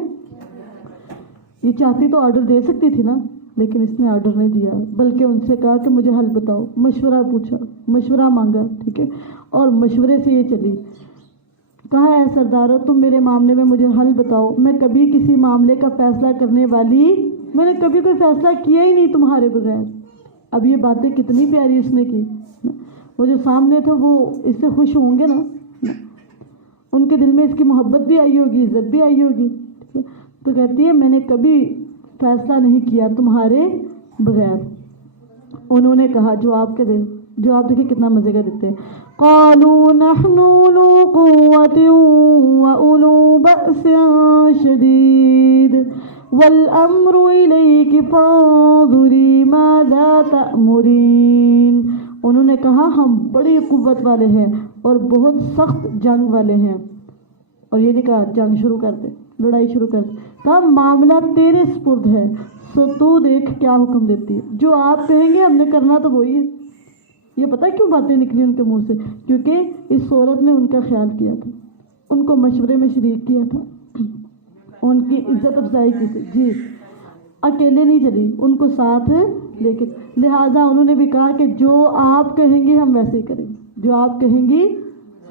یہ چاہتی تو آرڈر دے سکتی تھی نا، لیکن اس نے آرڈر نہیں دیا، بلکہ ان سے کہا کہ مجھے حل بتاؤ، مشورہ پوچھا، مشورہ مانگا، ٹھیک ہے، اور مشورے سے یہ چلی۔ کہا اے سردارو، تم میرے معاملے میں مجھے حل بتاؤ، میں کبھی کسی معاملے کا فیصلہ کرنے والی، میں نے کبھی کوئی فیصلہ کیا ہی نہیں تمہارے بغیر۔ اب یہ باتیں کتنی پیاری اس نے کی، وہ جو سامنے تھے وہ اس سے خوش ہوں گے نا، ان کے دل میں اس کی محبت بھی آئی ہوگی، عزت بھی آئی ہوگی، تو کہتی ہے میں نے کبھی فیصلہ نہیں کیا تمہارے بغیر۔ انہوں نے کہا جواب دیکھیں کتنا مزے کا دیتے ہیں، قالوا نحن اولو قوة واولو بأس شدید والامر الیک فانظری ماذا تأمرین۔ انہوں نے کہا ہم بڑی قوت والے ہیں اور بہت سخت جنگ والے ہیں، اور یہ نہیں کہا جنگ شروع کر دے، لڑائی شروع کر دے، کہا معاملہ تیرے سپرد ہے، سو تو دیکھ کیا حکم دیتی ہے، جو آپ کہیں گے ہم نے کرنا تو وہی ہے۔ یہ پتہ کیوں باتیں نکلی ان کے منہ سے، کیونکہ اس عورت نے ان کا خیال کیا تھا، ان کو مشورے میں شریک کیا تھا، ان کی عزت افزائی کی تھی، جی اکیلے نہیں چلی، ان کو ساتھ لے کے، لہٰذا انہوں نے بھی کہا کہ جو آپ کہیں گے ہم ویسے ہی کریں گے، جو آپ کہیں گی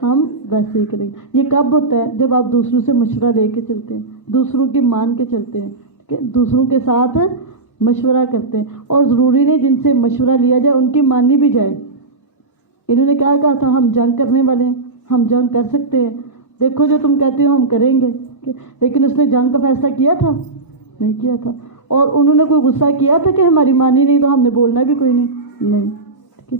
ہم ویسے ہی کریں گے۔ یہ کب ہوتا ہے، جب آپ دوسروں سے مشورہ لے کے چلتے ہیں، دوسروں کی مان کے چلتے ہیں، کہ دوسروں کے ساتھ مشورہ کرتے ہیں، اور ضروری نہیں جن سے مشورہ لیا جائے ان کی مانی بھی جائے۔ انہوں نے کیا کہا تھا، ہم جنگ کرنے والے ہیں، ہم جنگ کر سکتے ہیں، دیکھو جو تم کہتے ہو ہم کریں گے، لیکن اس نے جنگ کا فیصلہ کیا تھا، نہیں کیا تھا، اور انہوں نے کوئی غصہ کیا تھا کہ ہماری مانی نہیں تو ہم نے بولنا بھی کوئی نہیں، ٹھیک ہے،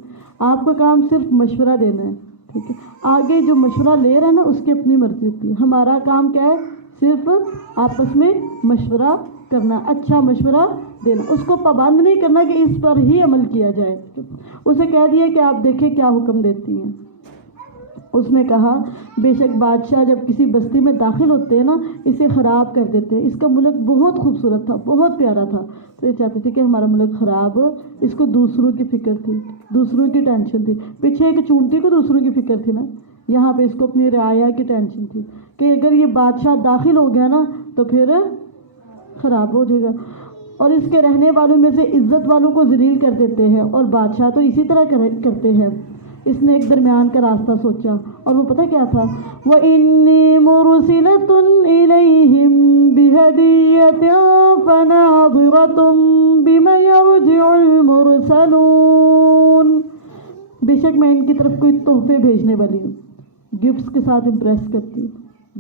آپ کا کام صرف مشورہ دینا ہے، ٹھیک ہے، آگے جو مشورہ لے رہا ہے نا اس کی اپنی مرضی ہوتی ہے، ہمارا کام کیا ہے، صرف آپس میں مشورہ کرنا، اچھا مشورہ دینا، اس کو پابند نہیں کرنا کہ اس پر ہی عمل کیا جائے. اسے کہہ دیا کہ آپ دیکھیں کیا حکم دیتی ہیں. اس نے کہا بے شک بادشاہ جب کسی بستی میں داخل ہوتے ہیں نا اسے خراب کر دیتے ہیں. اس کا ملک بہت خوبصورت تھا، بہت پیارا تھا، تو یہ چاہتے تھے کہ ہمارا ملک خراب ہو. اس کو دوسروں کی فکر تھی، دوسروں کی ٹینشن تھی. پیچھے ایک چونٹی کو دوسروں کی فکر تھی نا، یہاں پہ اس کو اپنی رعایا کی ٹینشن تھی کہ اگر یہ بادشاہ داخل ہو گیا نا تو پھر خراب ہو جائے گا. اور اس کے رہنے والوں میں سے عزت والوں کو ذلیل کر دیتے ہیں، اور بادشاہ تو اسی طرح کرتے ہیں. اس نے ایک درمیان کا راستہ سوچا، اور وہ پتہ کیا تھا؟ وَإِنِّي مُرْسِلَةٌ إِلَيْهِمْ بِهَدِيَّةٍ فَنَاظِرَةٌ بِمَ يَرْجِعُ الْمُرْسَلُونَ. بے شک میں ان کی طرف کوئی تحفے بھیجنے والی ہوں، گفٹس کے ساتھ امپریس کرتی ہوں.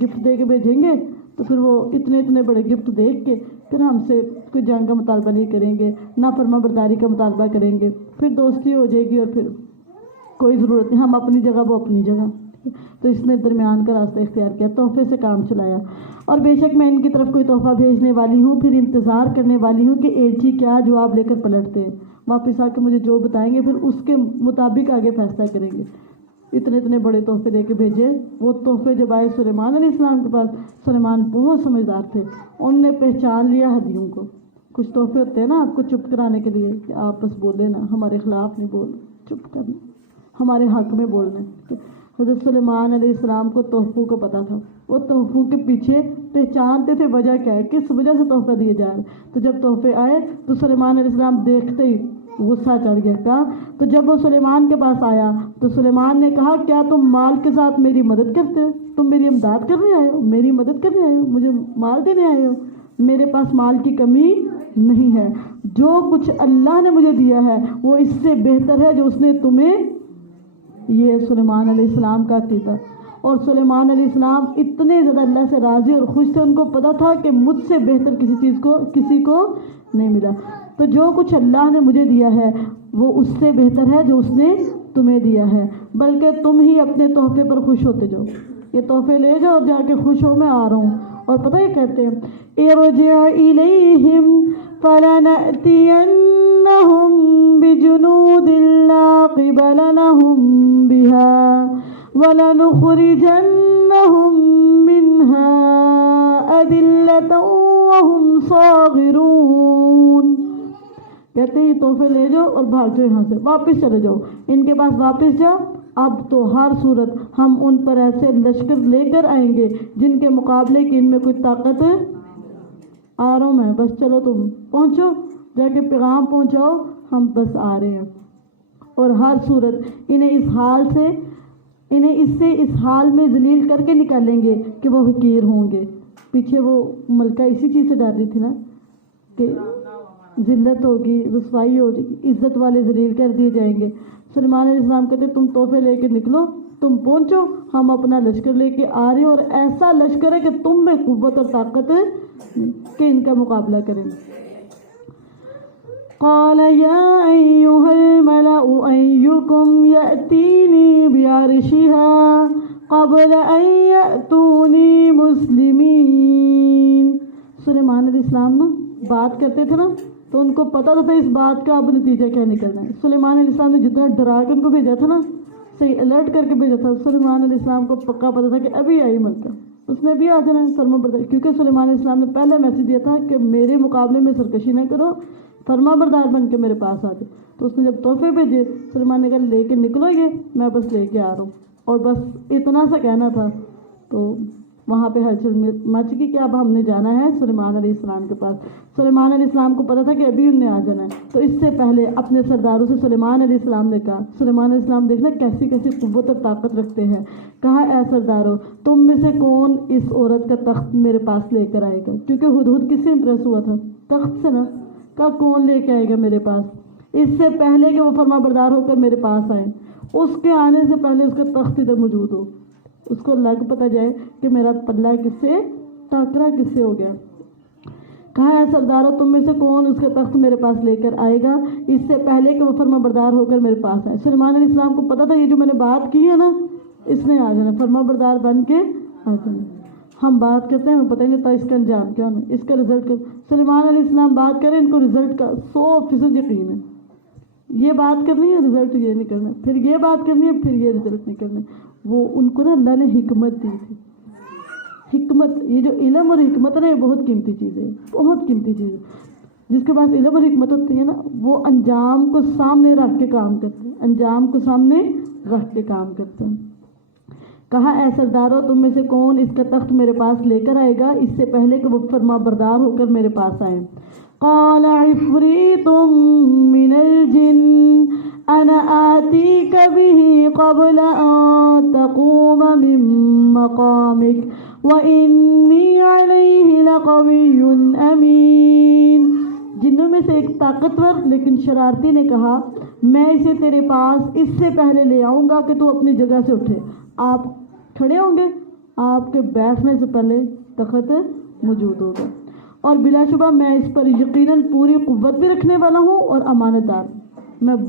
گفٹ دے کے بھیجیں گے تو پھر وہ اتنے بڑے گفٹ دیکھ کے پھر ہم سے کوئی جنگ کا مطالبہ نہیں کریں گے، نہ فرما برداری کا مطالبہ کریں گے، پھر دوستی ہو جائے گی اور پھر کوئی ضرورت نہیں، ہم اپنی جگہ وہ اپنی جگہ. تو اس نے درمیان کا راستہ اختیار کیا، تحفے سے کام چلایا. اور بے شک میں ان کی طرف کوئی تحفہ بھیجنے والی ہوں، پھر انتظار کرنے والی ہوں کہ ایلچی کیا جواب لے کر پلٹتے ہیں، واپس آ کے مجھے جو بتائیں گے پھر اس کے مطابق آگے فیصلہ کریں گے. اتنے بڑے تحفے دے کے بھیجے. وہ تحفے جب آئے سلیمان علیہ السلام کے پاس، سلیمان بہت سمجھدار تھے، انہوں نے پہچان لیا ہدیوں کو. کچھ تحفے ہوتے ہیں نا آپ کو چپ کرانے کے لیے کہ آپ بس بولے نا، ہمارے خلاف نہیں بولنا، چپ کرنا، ہمارے حق میں بولنا. حضرت سلیمان علیہ السلام کو تحفوں کو پتہ تھا، وہ تحفوں کے پیچھے پہچانتے تھے وجہ کیا ہے، کس وجہ سے تحفہ دیے جا رہے. تو جب تحفے آئے تو سلیمان علیہ السلام دیکھتے ہی غصہ چڑھ گیا. کہا تو جب وہ سلیمان کے پاس آیا تو سلیمان نے کہا کیا تم مال کے ساتھ میری مدد کرتے ہو؟ تم میری امداد کرنے آئے ہو، میری مدد کرنے آئے ہو، مجھے مال دینے آئے ہو؟ میرے پاس مال کی کمی نہیں ہے، جو کچھ اللہ نے مجھے دیا ہے وہ اس سے بہتر ہے جو اس نے تمہیں. یہ سلیمان علیہ السلام کا عقیدہ. اور سلیمان علیہ السلام اتنے زیادہ اللہ سے راضی اور خوش تھے، ان کو پتہ تھا کہ مجھ سے بہتر کسی کو نہیں ملا. تو جو کچھ اللہ نے مجھے دیا ہے وہ اس سے بہتر ہے جو اس نے تمہیں دیا ہے، بلکہ تم ہی اپنے تحفے پر خوش ہوتے جاؤ. یہ تحفے لے جاؤ اور جا کے خوش ہو، میں آ رہا ہوں. اور پتہ یہ کہتے ہیں ارجع الیہم فلنأتینہم بجنود لا قبل لہم بہا وَلَنُخْرِجَنَّهُمْ مِنْهَا أَذِلَّةً وَهُمْ صَاغِرُونَ. کہتے ہیں تحفے لے جاؤ اور بھاگ جاؤ، یہاں سے واپس چلے جاؤ، ان کے پاس واپس جاؤ. اب تو ہر صورت ہم ان پر ایسے لشکر لے کر آئیں گے جن کے مقابلے کی ان میں کوئی طاقت. آ رہا ہوں میں، بس چلو تم پہنچو، جا کے پیغام پہنچاؤ، ہم بس آ رہے ہیں. اور ہر صورت انہیں اس سے اس حال میں ذلیل کر کے نکالیں گے کہ وہ حقیر ہوں گے. پیچھے وہ ملکہ اسی چیز سے ڈر رہی تھی نا کہ ذلت ہوگی، رسوائی ہوگی، عزت والے ذلیل کر دیے جائیں گے. سلیمان علیہ السلام کہتے تم تحفے لے کے نکلو، تم پہنچو، ہم اپنا لشکر لے کے آ رہے ہیں، اور ایسا لشکر ہے کہ تم میں قوت اور طاقت کہ ان کا مقابلہ کریں. قال يا أيها الملأ أيكم يأتيني بعرشها قبل أن يأتوني مسلمين. سلیمان علیہ السلام نا بات کرتے تھے نا تو ان کو پتہ تھا اس بات کا اب نتیجہ کیا نکلنا ہے. سلیمان علیہ السلام نے جتنا ڈرا کے ان کو بھیجا تھا نا، صحیح الرٹ کر کے بھیجا تھا، سلیمان علیہ السلام کو پکا پتہ تھا کہ ابھی آئی ملکہ، اس نے بھی آ جانا ہے فرما بردار. کیونکہ سلیمان علیہ السلام نے پہلے میسج دیا تھا کہ میرے مقابلے میں سرکشی نہ کرو، فرما بردار بن کے میرے پاس آ جائے. تو اس نے جب تحفے بھیجے، سلیمان نے کہا لے کے نکلو یہ، میں بس لے کے آ رہا ہوں. اور بس اتنا سا کہنا تھا تو وہاں پہ ہلچل مچ گئی کہ اب ہم نے جانا ہے سلیمان علیہ السلام کے پاس. سلیمان علیہ السلام کو پتہ تھا کہ ابھی انہیں آ جانا ہے، تو اس سے پہلے اپنے سرداروں سے سلیمان علیہ السلام نے کہا. سلیمان علیہ السلام دیکھنا کیسی قوت اور طاقت رکھتے ہیں. کہا اے سرداروں، تم میں سے کون اس عورت کا تخت میرے پاس لے کر آئے گا؟ کیونکہ ہدہد کس سے امپریس ہوا تھا؟ تخت سے نا. کا کون لے کے آئے گا میرے پاس اس سے پہلے کہ وہ فرما بردار ہو کر میرے پاس آئے، اس کے آنے سے پہلے اس کا تخت ادھر موجود ہو، اس کو لگ پتہ جائے کہ میرا پلہ کس سے ٹاکرا کس سے ہو گیا. کہا ہے سرداروں تم میں سے کون اس کا تخت میرے پاس لے کر آئے گا اس سے پہلے کہ وہ فرما بردار ہو کر میرے پاس آئے. سلیمان علیہ السلام کو پتہ تھا یہ جو میں نے بات کی ہے نا اس نے آ جانا، فرما بردار بن کے آ جانا. ہم بات کرتے ہیں ہمیں پتہ نہیں ہوتا اس کا انجام کیا ہونا، اس کا رزلٹ کیا۔ سلیمان علیہ السلام بات کریں، ان کو رزلٹ کا 100% یقین ہے، یہ بات کرنی ہے رزلٹ یہ نہیں کرنا، پھر یہ بات کرنی ہے پھر یہ رزلٹ نہیں کرنا۔ وہ ان کو نا اللہ نے حکمت دی تھی، حکمت، یہ جو علم اور حکمت ہے نا، یہ بہت قیمتی چیز ہے، بہت قیمتی چیز ہے۔ جس کے پاس علم اور حکمت ہوتی ہے نا، وہ انجام کو سامنے رکھ کے کام کرتے ہیں، انجام کو سامنے رکھ کے کام کرتے ہیں۔ کہا اے سردارو، تم میں سے کون اس کا تخت میرے پاس لے کر آئے گا اس سے پہلے کہ وہ فرما بردار ہو کر میرے پاس آئے۔ قال عفریت من الجن انا آتیک به قبل ان تقوم من مقامک وانی علیہ لقوی امین۔ جنوں میں سے ایک طاقتور لیکن شرارتی نے کہا، میں اسے تیرے پاس اس سے پہلے لے آؤں گا کہ تو اپنی جگہ سے اٹھے۔ آپ کھڑے ہوں گے، آپ کے بیٹھنے سے پہلے تخت موجود ہوگا، اور بلا شبہ میں اس پر یقیناً پوری قوت بھی رکھنے والا ہوں اور امانت دار ہوں۔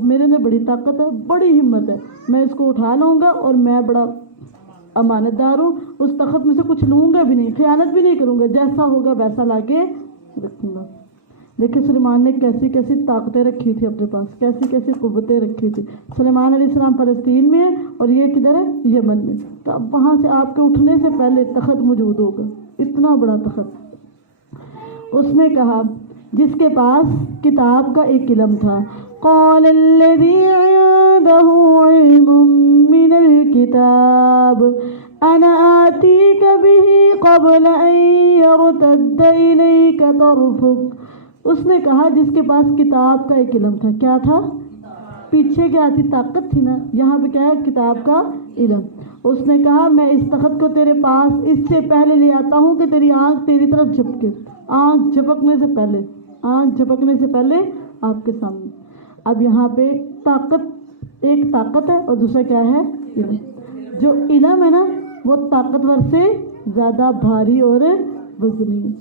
میرے میں بڑی طاقت ہے، بڑی ہمت ہے، میں اس کو اٹھا لوں گا، اور میں بڑا امانت دار ہوں، اس تخت میں سے کچھ لوں گا بھی نہیں، خیانت بھی نہیں کروں گا، جیسا ہوگا ویسا لا کے رکھوں گا۔ دیکھیں سلیمان نے کیسی کیسی طاقتیں رکھی تھی اپنے پاس، کیسی کیسی قوتیں رکھی تھی۔ سلیمان علیہ السلام فلسطین میں ہے اور یہ کدھر ہے؟ یمن میں۔ تو اب وہاں سے آپ کے اٹھنے سے پہلے تخت موجود ہوگا، اتنا بڑا تخت۔ اس نے کہا جس کے پاس کتاب کا ایک علم تھا، قال الذی عنده علم من الکتاب انا آتیک به قبل ان یرتد الیک طرفک۔ اس نے کہا جس کے پاس کتاب کا ایک علم تھا، کیا تھا؟ پیچھے کیا تھی؟ طاقت تھی نا، یہاں پہ کیا ہے؟ کتاب کا علم۔ اس نے کہا میں اس تخت کو تیرے پاس اس سے پہلے لے آتا ہوں کہ تیری آنکھ تیری طرف جھپکے، آنکھ جھپکنے سے پہلے، آنکھ جھپکنے سے پہلے آپ کے سامنے۔ اب یہاں پہ طاقت، ایک طاقت ہے اور دوسرا کیا ہے؟ علم۔ جو علم ہے نا وہ طاقتور سے زیادہ بھاری اور وزنی ہے۔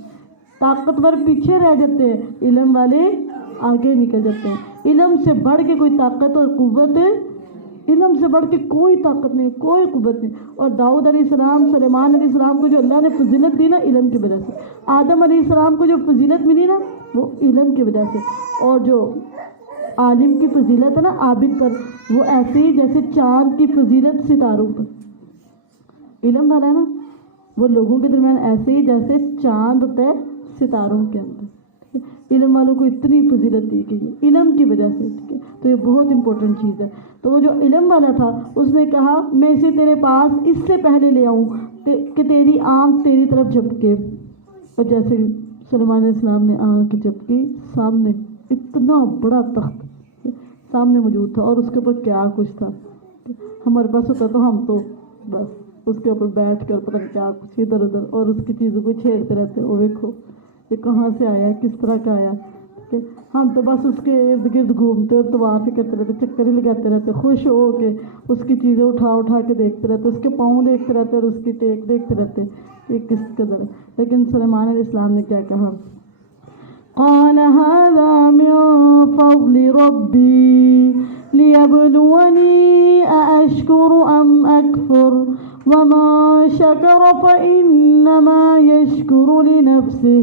طاقتور پیچھے رہ جاتے ہیں، علم والے آگے نکل جاتے ہیں۔ علم سے بڑھ کے کوئی طاقت اور قوت، علم سے بڑھ کے کوئی طاقت نہیں، کوئی قوت نہیں۔ اور داؤد علیہ السلام، سلیمان علیہ السلام کو جو اللہ نے فضیلت دی نا، علم کی وجہ سے۔ آدم علیہ السلام کو جو فضیلت ملی نا، وہ علم کی وجہ سے۔ اور جو عالم کی فضیلت ہے نا عابد پر، وہ ایسی جیسے چاند کی فضیلت ستاروں پر۔ علم والا ہے نا، وہ لوگوں کے درمیان ایسے ہی جیسے چاند ہوتا ہے ستاروں کے اندر۔ علم والوں کو اتنی فضیلت دی گئی ہے علم کی وجہ سے، ٹھیک ہے؟ تو یہ بہت امپورٹنٹ چیز ہے۔ تو وہ جو علم والا تھا اس نے کہا میں اسے تیرے پاس اس سے پہلے لے آؤں کہ تیری آنکھ تیری طرف جھپکے۔ اور جیسے سلیمان علیہ السلام نے آنکھ جھپکی، سامنے اتنا بڑا تخت سامنے موجود تھا، اور اس کے اوپر کیا کچھ تھا۔ ہمارے پاس ہوتا تو ہم تو بس اس کے اوپر بیٹھ کر پتہ نہیں کیا کچھ ادھر ادھر اور اس کی چیزوں کو چھیڑتے رہتے، وہ دیکھو یہ کہاں سے آیا، کس طرح کا آیا۔ ہم تو بس اس کے ارد گرد گھومتے اور طواف ہی کرتے رہتے، چکر ہی لگاتے رہتے، خوش ہو کے اس کی چیزیں اٹھا اٹھا کے دیکھتے رہتے، اس کے پاؤں دیکھتے رہتے اور اس کی ٹیک دیکھتے رہتے، یہ کس قدر ہے۔ لیکن سلیمان علیہ السلام نے کیا کہا؟ قال هذا من فضل ربی لیبلونی أأشكر أم أكفر ومن شكر فإنما يشكر لنفسه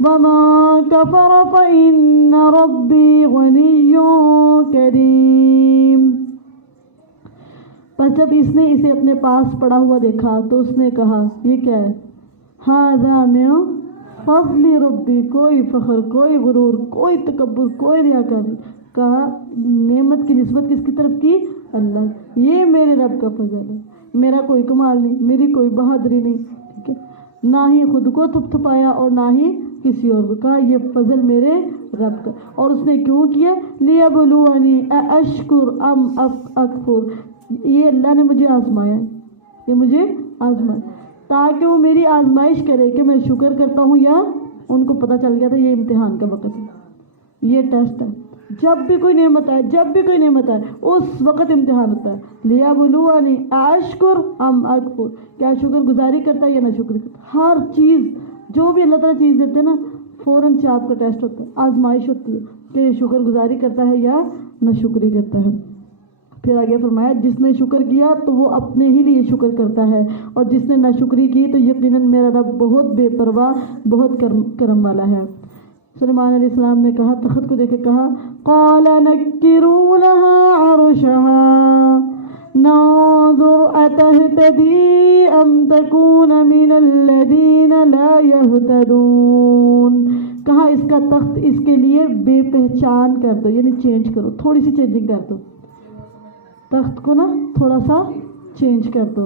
ومن كفر فإن ربي غني كريم۔ پس جب اس نے اسے اپنے پاس پڑا ہوا دیکھا تو اس نے کہا یہ کیا ہے؟ هذا من فضل ربی، کوئی فخر، کوئی غرور، کوئی تکبر، کوئی ریاکاری۔ کہا نعمت کی نسبت کس کی طرف کی؟ اللہ، یہ میرے رب کا فضل ہے، میرا کوئی کمال نہیں، میری کوئی بہادری نہیں، ٹھیک ہے؟ نہ ہی خود کو تھپ تھپایا اور نہ ہی کسی اور کو، کہا یہ فضل میرے رب کا۔ اور اس نے کیوں کیا؟ لیبلونی أأشكر أم أكفر، یہ اللہ نے مجھے آزمایا، یہ مجھے آزمایا تاکہ وہ میری آزمائش کرے کہ میں شکر کرتا ہوں یا ان کو پتہ چل گیا تھا یہ امتحان کا وقت ہے، یہ ٹیسٹ ہے۔ جب بھی کوئی نعمت آئے، جب بھی کوئی نعمت آئے اس وقت امتحان ہوتا ہے۔ لیبلونی أأشكر أم أكفر، کیا شکر گزاری کرتا ہے یا نہ شکر کرتا ہے۔ ہر چیز جو بھی اللہ تعالیٰ چیز دیتے ہیں نا، فوراً سے آپ کا ٹیسٹ ہوتا ہے، آزمائش ہوتی ہے کہ یہ شکر گزاری کرتا ہے یا نہ شکری کرتا ہے۔ پھر آگے فرمایا جس نے شکر کیا تو وہ اپنے ہی لیے شکر کرتا ہے، اور جس نے ناشکری کی تو یقیناً میرا رب بہت بے پرواہ، بہت کرم والا ہے۔ سلیمان علیہ السلام نے کہا، تخت کو دیکھ کے کہا، قال نکروا لها عرشها ننظر اتهتدی ام تکون من الذین لا یہتدون۔ کہا اس کا تخت اس کے لیے بے پہچان کر دو، یعنی چینج کرو، تھوڑی سی چینجنگ کر دو، تخت کو نا تھوڑا سا چینج کر دو،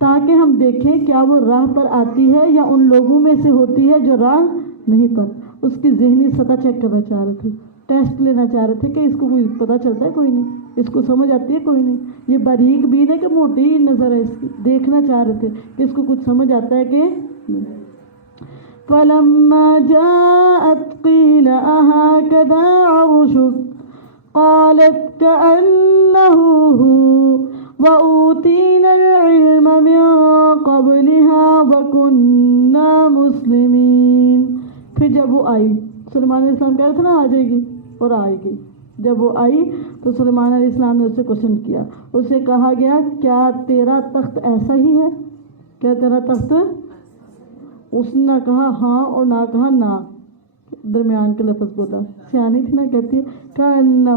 تاکہ ہم دیکھیں کیا وہ راہ پر آتی ہے یا ان لوگوں میں سے ہوتی ہے جو راہ نہیں پر۔ اس کی ذہنی سطح چیک کرنا چاہ رہے تھے، ٹیسٹ لینا چاہ رہے تھے کہ اس کو کوئی پتہ چلتا ہے، کوئی نہیں، اس کو سمجھ آتی ہے، کوئی نہیں، یہ باریک بین ہے کہ موٹی نظر ہے اس کی، دیکھنا چاہ رہے تھے کہ اس کو کچھ سمجھ آتا ہے کہ نہیں۔ فَلَمَّا جَاءَتْ قِيلَ أَهَكَذَا عَرْشُكَ قَالَتْ كَأَنَّهُ هُوَ وَأُوتِينَا الْعِلْمَ مِن قَبْلِهَا وَكُنَّا مُسْلِمِينَ۔ پھر جب وہ آئی، سلیمان علیہ السلام کہہ رہے تھے نا آ جائے گی، اور آئے گی۔ جب وہ آئی تو سلیمان علیہ السلام نے اس سے کوشچن کیا، اسے کہا گیا کیا تیرا تخت ایسا ہی ہے؟ کیا تیرا تخت؟ اس نے نہ کہا ہاں اور نہ کہا نہ، درمیان کے لفظ بولا۔ سیانی تھی نا، کہتی ہے کأنہ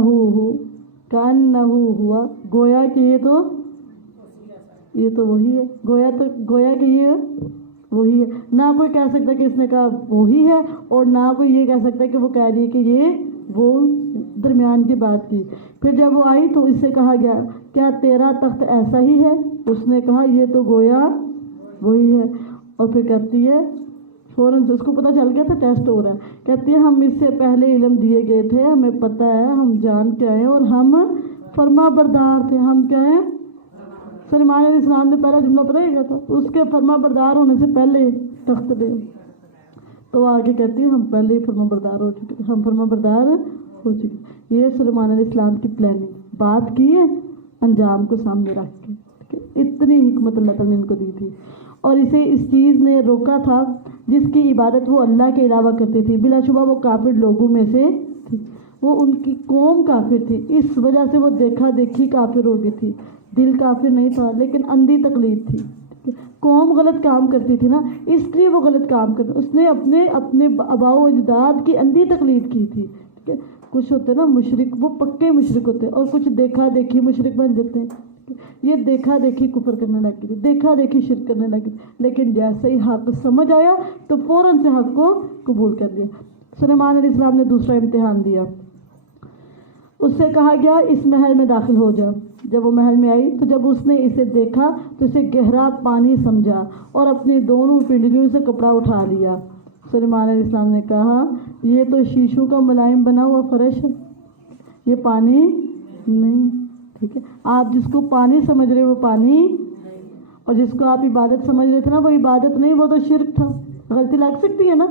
ہوا، گویا کہ یہ تو وہی ہے، گویا کہ یہ وہی ہے۔ نہ کوئی کہہ سکتا کہ اس نے کہا وہی ہے، اور نہ کوئی یہ کہہ سکتا کہ وہ کہہ رہی ہے کہ یہ وہ، درمیان کی بات کی۔ پھر جب وہ آئی تو اس سے کہا گیا کیا تیرا تخت ایسا ہی ہے؟ اس نے کہا یہ تو گویا وہی ہے۔ اور پھر کہتی ہے فوراً سے اس کو پتہ چل گیا تھا ٹیسٹ ہو رہا ہے، کہتی ہے ہم اس سے پہلے علم دیے گئے تھے، ہمیں پتہ ہے، ہم جان کے آئے اور ہم فرما بردار تھے۔ ہم کیا ہیں؟ سلیمان علیہ السلام نے پہلا جملہ پتہ ہی کیا تھا، اس کے فرما بردار ہونے سے پہلے تخت دے، تو آگے کہتی ہے ہم پہلے ہی فرما بردار ہو چکے، ہم فرما بردار ہو چکے۔ یہ سلیمان علیہ السلام کی پلاننگ، بات کی ہے انجام کو سامنے رکھ کے، اتنی حکمت اللہ تعالیٰ نے ان کو دی تھی۔ اور اسے اس چیز نے روکا تھا جس کی عبادت وہ اللہ کے علاوہ کرتی تھی، بلا شبہ وہ کافر لوگوں میں سے تھی، وہ ان کی قوم کافر تھی، اس وجہ سے وہ دیکھا دیکھی کافر ہو گئی تھی، دل کافر نہیں تھا لیکن اندھی تقلید تھی۔ قوم غلط کام کرتی تھی نا، اس لیے وہ غلط کام کرتی، اس نے اپنے آباء و اجداد کی اندھی تقلید کی تھی۔ کچھ ہوتے نا مشرک، وہ پکے مشرک ہوتے، اور کچھ دیکھا دیکھی مشرک بن جاتے ہیں۔ یہ دیکھا دیکھی کفر کرنے لگی تھی، دیکھا دیکھی شرک کرنے لگی، لیکن جیسے ہی حق سمجھ آیا تو فوراً سے حق کو قبول کر لیا۔ سلیمان علیہ السلام نے دوسرا امتحان دیا، اس سے کہا گیا اس محل میں داخل ہو جا۔ جب وہ محل میں آئی تو جب اس نے اسے دیکھا تو اسے گہرا پانی سمجھا اور اپنی دونوں پنڈلیوں سے کپڑا اٹھا لیا۔ سلیمان علیہ السلام نے کہا یہ تو شیشوں کا ملائم بنا ہوا فرش ہے، یہ پانی نہیں، ٹھیک ہے؟ آپ جس کو پانی سمجھ رہے وہ پانی، اور جس کو آپ عبادت سمجھ رہے تھے نا وہ عبادت نہیں، وہ تو شرک تھا۔ غلطی لگ سکتی ہے نا،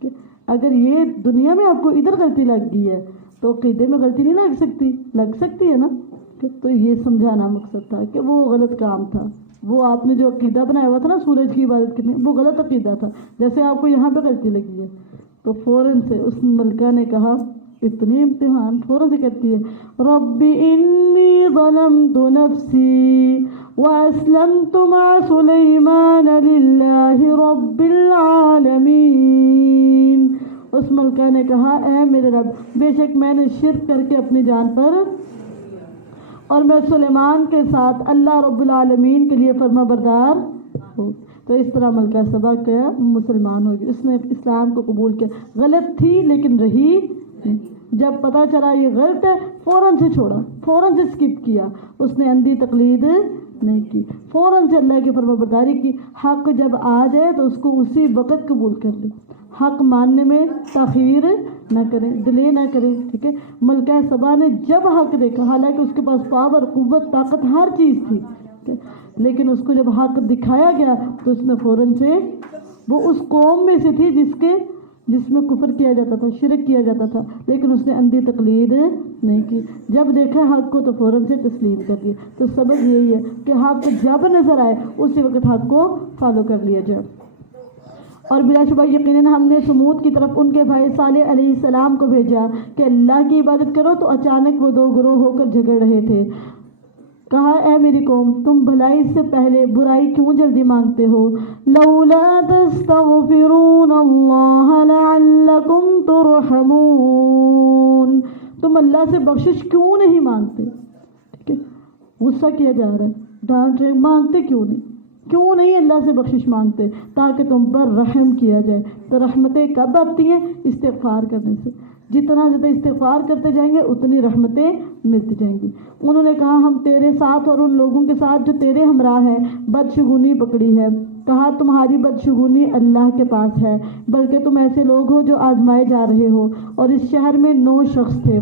کہ اگر یہ دنیا میں آپ کو ادھر غلطی لگ گئی ہے تو عقیدے میں غلطی نہیں لگ سکتی ہے نا۔ تو یہ سمجھانا مقصد تھا کہ وہ غلط کام تھا، وہ آپ نے جو عقیدہ بنایا ہوا تھا نا سورج کی عبادت کرنے، وہ غلط عقیدہ تھا، جیسے آپ کو یہاں پہ غلطی لگی ہے۔ تو فوراً سے اس ملکہ نے کہا، اتنی امتحان، فوراً سے کہتی ہے رب انی ظلمت نفسی واسلمت مع سلیمان للہ رب العالمین۔ اس ملکہ نے کہا اے میرے رب، بے شک میں نے شرک کر کے اپنی جان پر، اور میں سلیمان کے ساتھ اللہ رب العالمین کے لیے فرما بردار ہوں۔ تو اس طرح ملکہ سبا کیا مسلمان ہوگی، اس نے اسلام کو قبول کیا، غلط تھی لیکن رہی نہیں۔ جب پتہ چلا یہ غلط ہے فوراً سے چھوڑا، فوراً سے سکپ کیا، اس نے اندھی تقلید نہیں کی، فوراً سے اللہ کی فرما برداری کی۔ حق جب آ جائے تو اس کو اسی وقت قبول کر لے، حق ماننے میں تاخیر نہ کریں، ڈیلے نہ کریں، ٹھیک ہے؟ ملکہ سبا نے جب حق دیکھا، حالانکہ اس کے پاس پاور، قوت، طاقت، ہر چیز تھی، لیکن اس کو جب حق دکھایا گیا تو اس نے فوراً سے، وہ اس قوم میں سے تھی جس میں کفر کیا جاتا تھا، شرک کیا جاتا تھا، لیکن اس نے اندھی تقلید نہیں کی، جب دیکھا حق کو تو فوراً سے تسلیم کر دیا۔ تو سبق یہی ہے کہ حق جب نظر آئے اسی وقت حق کو فالو کر لیا جائے۔ اور بلا شبہ یقیناً ہم نے سمود کی طرف ان کے بھائی صالح علیہ السلام کو بھیجا کہ اللہ کی عبادت کرو، تو اچانک وہ دو گروہ ہو کر جھگڑ رہے تھے۔ کہا اے میری قوم تم بھلائی سے پہلے برائی کیوں جلدی مانگتے ہو؟ لولا تستغفرون اللہ لعلکم ترحمون، تم اللہ سے بخشش کیوں نہیں مانگتے؟ ٹھیک ہے، غصہ کیا جا رہا ہے، ڈانٹ رہے، مانگتے کیوں نہیں اللہ سے بخشش مانگتے تاکہ تم پر رحم کیا جائے۔ تو رحمتیں کب آتی ہیں؟ استغفار کرنے سے، جتنا زیادہ استغفار کرتے جائیں گے اتنی رحمتیں ملتی جائیں گی۔ انہوں نے کہا ہم تیرے ساتھ اور ان لوگوں کے ساتھ جو تیرے ہمراہ ہیں بدشگونی پکڑی ہے۔ کہا تمہاری بدشگونی اللہ کے پاس ہے، بلکہ تم ایسے لوگ ہو جو آزمائے جا رہے ہو۔ اور اس شہر میں 9 شخص تھے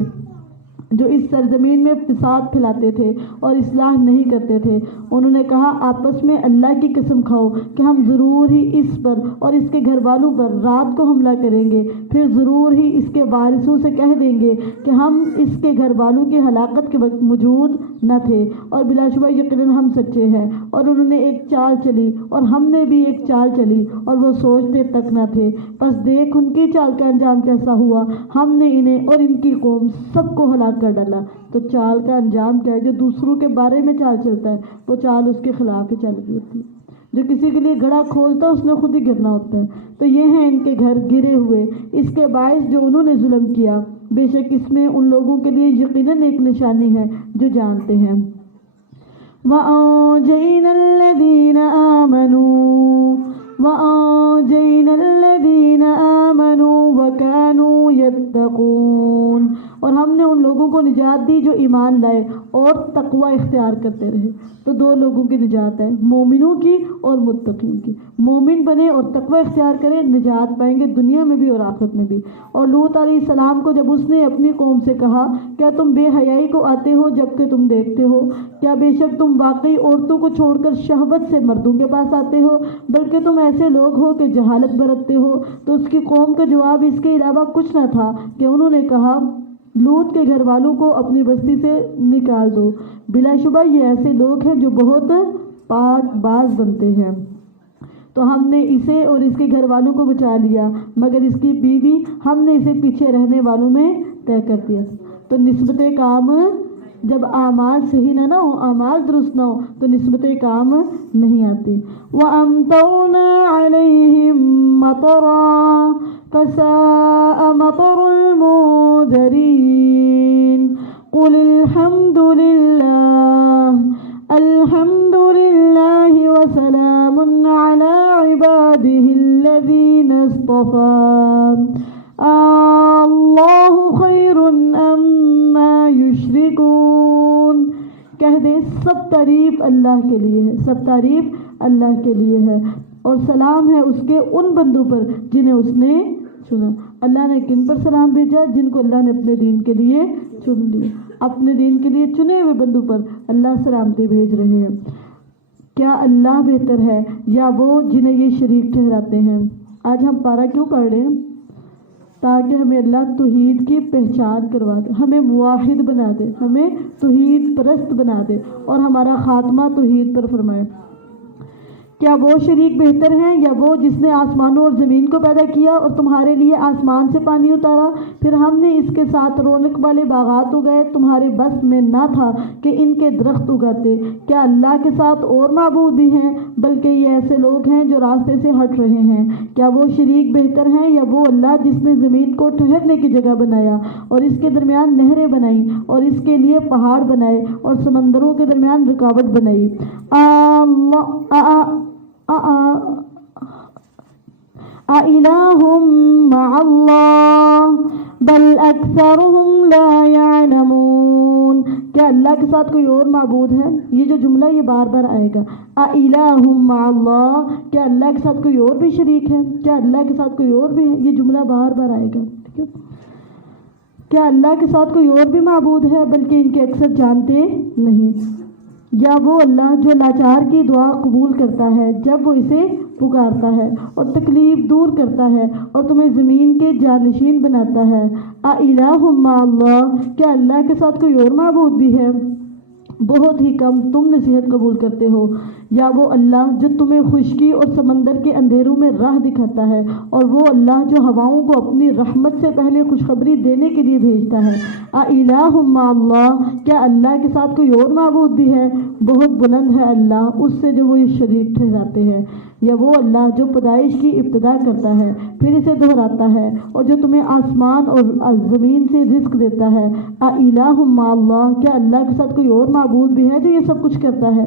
جو اس سرزمین میں فساد پھیلاتے تھے اور اصلاح نہیں کرتے تھے۔ انہوں نے کہا آپس میں اللہ کی قسم کھاؤ کہ ہم ضرور ہی اس پر اور اس کے گھر والوں پر رات کو حملہ کریں گے، پھر ضرور ہی اس کے وارثوں سے کہہ دیں گے کہ ہم اس کے گھر والوں کی ہلاکت کے وقت موجود نہ تھے، اور بلا شبہ یقیناً ہم سچے ہیں۔ اور انہوں نے ایک چال چلی اور ہم نے بھی ایک چال چلی اور وہ سوچتے تک نہ تھے، پس دیکھ ان کی چال کا انجام کیسا ہوا، ہم نے انہیں اور ان کی قوم سب کو ہلاک کر ڈالا۔ تو چال کا انجام کیا ہے؟ جو دوسروں کے بارے میں چال چلتا ہے وہ چال اس کے خلاف ہی چل رہی ہوتی ہے۔ جو کسی کے لیے گھڑا کھولتا ہے اس نے خود ہی گرنا ہوتا ہے۔ تو یہ ہیں ان کے گھر گرے ہوئے، اس کے باعث جو انہوں نے ظلم کیا، بے شک اس میں ان لوگوں کے لیے یقیناً ایک نشانی ہے جو جانتے ہیں۔ وَأَنجَيْنَا الَّذِينَ آمَنُوا وَكَانُوا يَتَّقُونَ، اور ہم نے ان لوگوں کو نجات دی جو ایمان لائے اور تقوی اختیار کرتے رہے۔ تو 2 لوگوں کی نجات ہے، مومنوں کی اور متقین کی۔ مومن بنے اور تقوی اختیار کریں، نجات پائیں گے دنیا میں بھی اور آخرت میں بھی۔ اور لوط علیہ السلام کو جب اس نے اپنی قوم سے کہا کیا تم بے حیائی کو آتے ہو جبکہ تم دیکھتے ہو؟ کیا بے شک تم واقعی عورتوں کو چھوڑ کر شہوت سے مردوں کے پاس آتے ہو، بلکہ تم ایسے لوگ ہو کہ جہالت برتتے ہو؟ تو اس کی قوم کا جواب اس کے علاوہ کچھ نہ تھا کہ انہوں نے کہا لوط کے گھر والوں کو اپنی بستی سے نکال دو، بلا شبہ یہ ایسے لوگ ہیں جو بہت پاک باز بنتے ہیں۔ تو ہم نے اسے اور اس کے گھر والوں کو بچا لیا، مگر اس کی بیوی ہم نے اسے پیچھے رہنے والوں میں طے کر دیا۔ تو نسبت کام جب اعمال صحیح نہ ہو، اعمال درست نہ ہو تو نسبت کام نہیں آتی۔ وَأَمْطَرْنَا عَلَيْهِمْ مَطَرًا فَسَاءَ مَطَرُ الْمُنذَرِينَ قُلِ الْحَمْدُ لِلَّهِ وَسَلَامٌ عَلَى عِبَادِهِ الَّذِينَ اصْطَفَىٰ اللہ خیر اما یشرکون۔ کہہ دے سب تعریف اللہ کے لیے ہے، سب تعریف اللہ کے لیے ہے، اور سلام ہے اس کے ان بندوں پر جنہیں اس نے چنا۔ اللہ نے کن پر سلام بھیجا؟ جن کو اللہ نے اپنے دین کے لیے چن لیا۔ اپنے دین کے لیے چنے ہوئے بندوں پر اللہ سلامتی بھیج رہے ہیں۔ کیا اللہ بہتر ہے یا وہ جنہیں یہ شریک ٹھہراتے ہیں؟ آج ہم پارہ کیوں پڑھ رہے ہیں؟ تاکہ ہمیں اللہ توحید کی پہچان کروا دے، ہمیں موحد بنا دے، ہمیں توحید پرست بنا دے اور ہمارا خاتمہ توحید پر فرمائے۔ کیا وہ شریک بہتر ہیں یا وہ جس نے آسمانوں اور زمین کو پیدا کیا اور تمہارے لیے آسمان سے پانی اتارا، پھر ہم نے اس کے ساتھ رونق والے باغات اگائے، تمہارے بس میں نہ تھا کہ ان کے درخت اگاتے۔ کیا اللہ کے ساتھ اور معبود بھی ہیں؟ بلکہ یہ ایسے لوگ ہیں جو راستے سے ہٹ رہے ہیں۔ کیا وہ شریک بہتر ہیں یا وہ اللہ جس نے زمین کو ٹھہرنے کی جگہ بنایا اور اس کے درمیان نہریں بنائیں اور اس کے لیے پہاڑ بنائے اور سمندروں کے درمیان رکاوٹ بنائی؟ أَإِلَٰهٌ مَّعَ اللَّهِ بَلْ أَكْثَرُهُمْ لَا يَعْلَمُونَ۔ کیا اللہ کے ساتھ کوئی اور معبود ہے؟ یہ جو جملہ یہ بار بار آئے گا، أَإِلَٰهٌ مَّعَ اللَّهِ، کیا اللہ کے ساتھ کوئی اور بھی شریک ہے؟ کیا اللہ کے ساتھ کوئی اور بھی ہے؟ یہ جملہ بار بار آئے گا، ٹھیک ہے؟ کیا اللہ کے ساتھ کوئی اور بھی معبود ہے؟ بلکہ ان کے اکثر جانتے نہیں۔ یا وہ اللہ جو لاچار کی دعا قبول کرتا ہے جب وہ اسے پکارتا ہے اور تکلیف دور کرتا ہے اور تمہیں زمین کے جانشین بناتا ہے۔ اِلٰہٌ مع اللہ، کیا اللہ کے ساتھ کوئی اور معبود بھی ہے؟ بہت ہی کم تم نصیحت قبول کرتے ہو۔ یا وہ اللہ جو تمہیں خشکی اور سمندر کے اندھیروں میں راہ دکھاتا ہے، اور وہ اللہ جو ہواؤں کو اپنی رحمت سے پہلے خوشخبری دینے کے لیے بھیجتا ہے۔ اِلٰہٌ مع اللہ، کیا اللہ کے ساتھ کوئی اور معبود بھی ہے؟ بہت بلند ہے اللہ اس سے جو وہ یہ شریک ٹھہراتے ہیں۔ یا وہ اللہ جو پیدائش کی ابتدا کرتا ہے پھر اسے دہراتا ہے، اور جو تمہیں آسمان اور زمین سے رزق دیتا ہے۔ اِلٰہٌ مع اللہ، کیا اللہ کے ساتھ کوئی اور معبود بھی ہے جو یہ سب کچھ کرتا ہے؟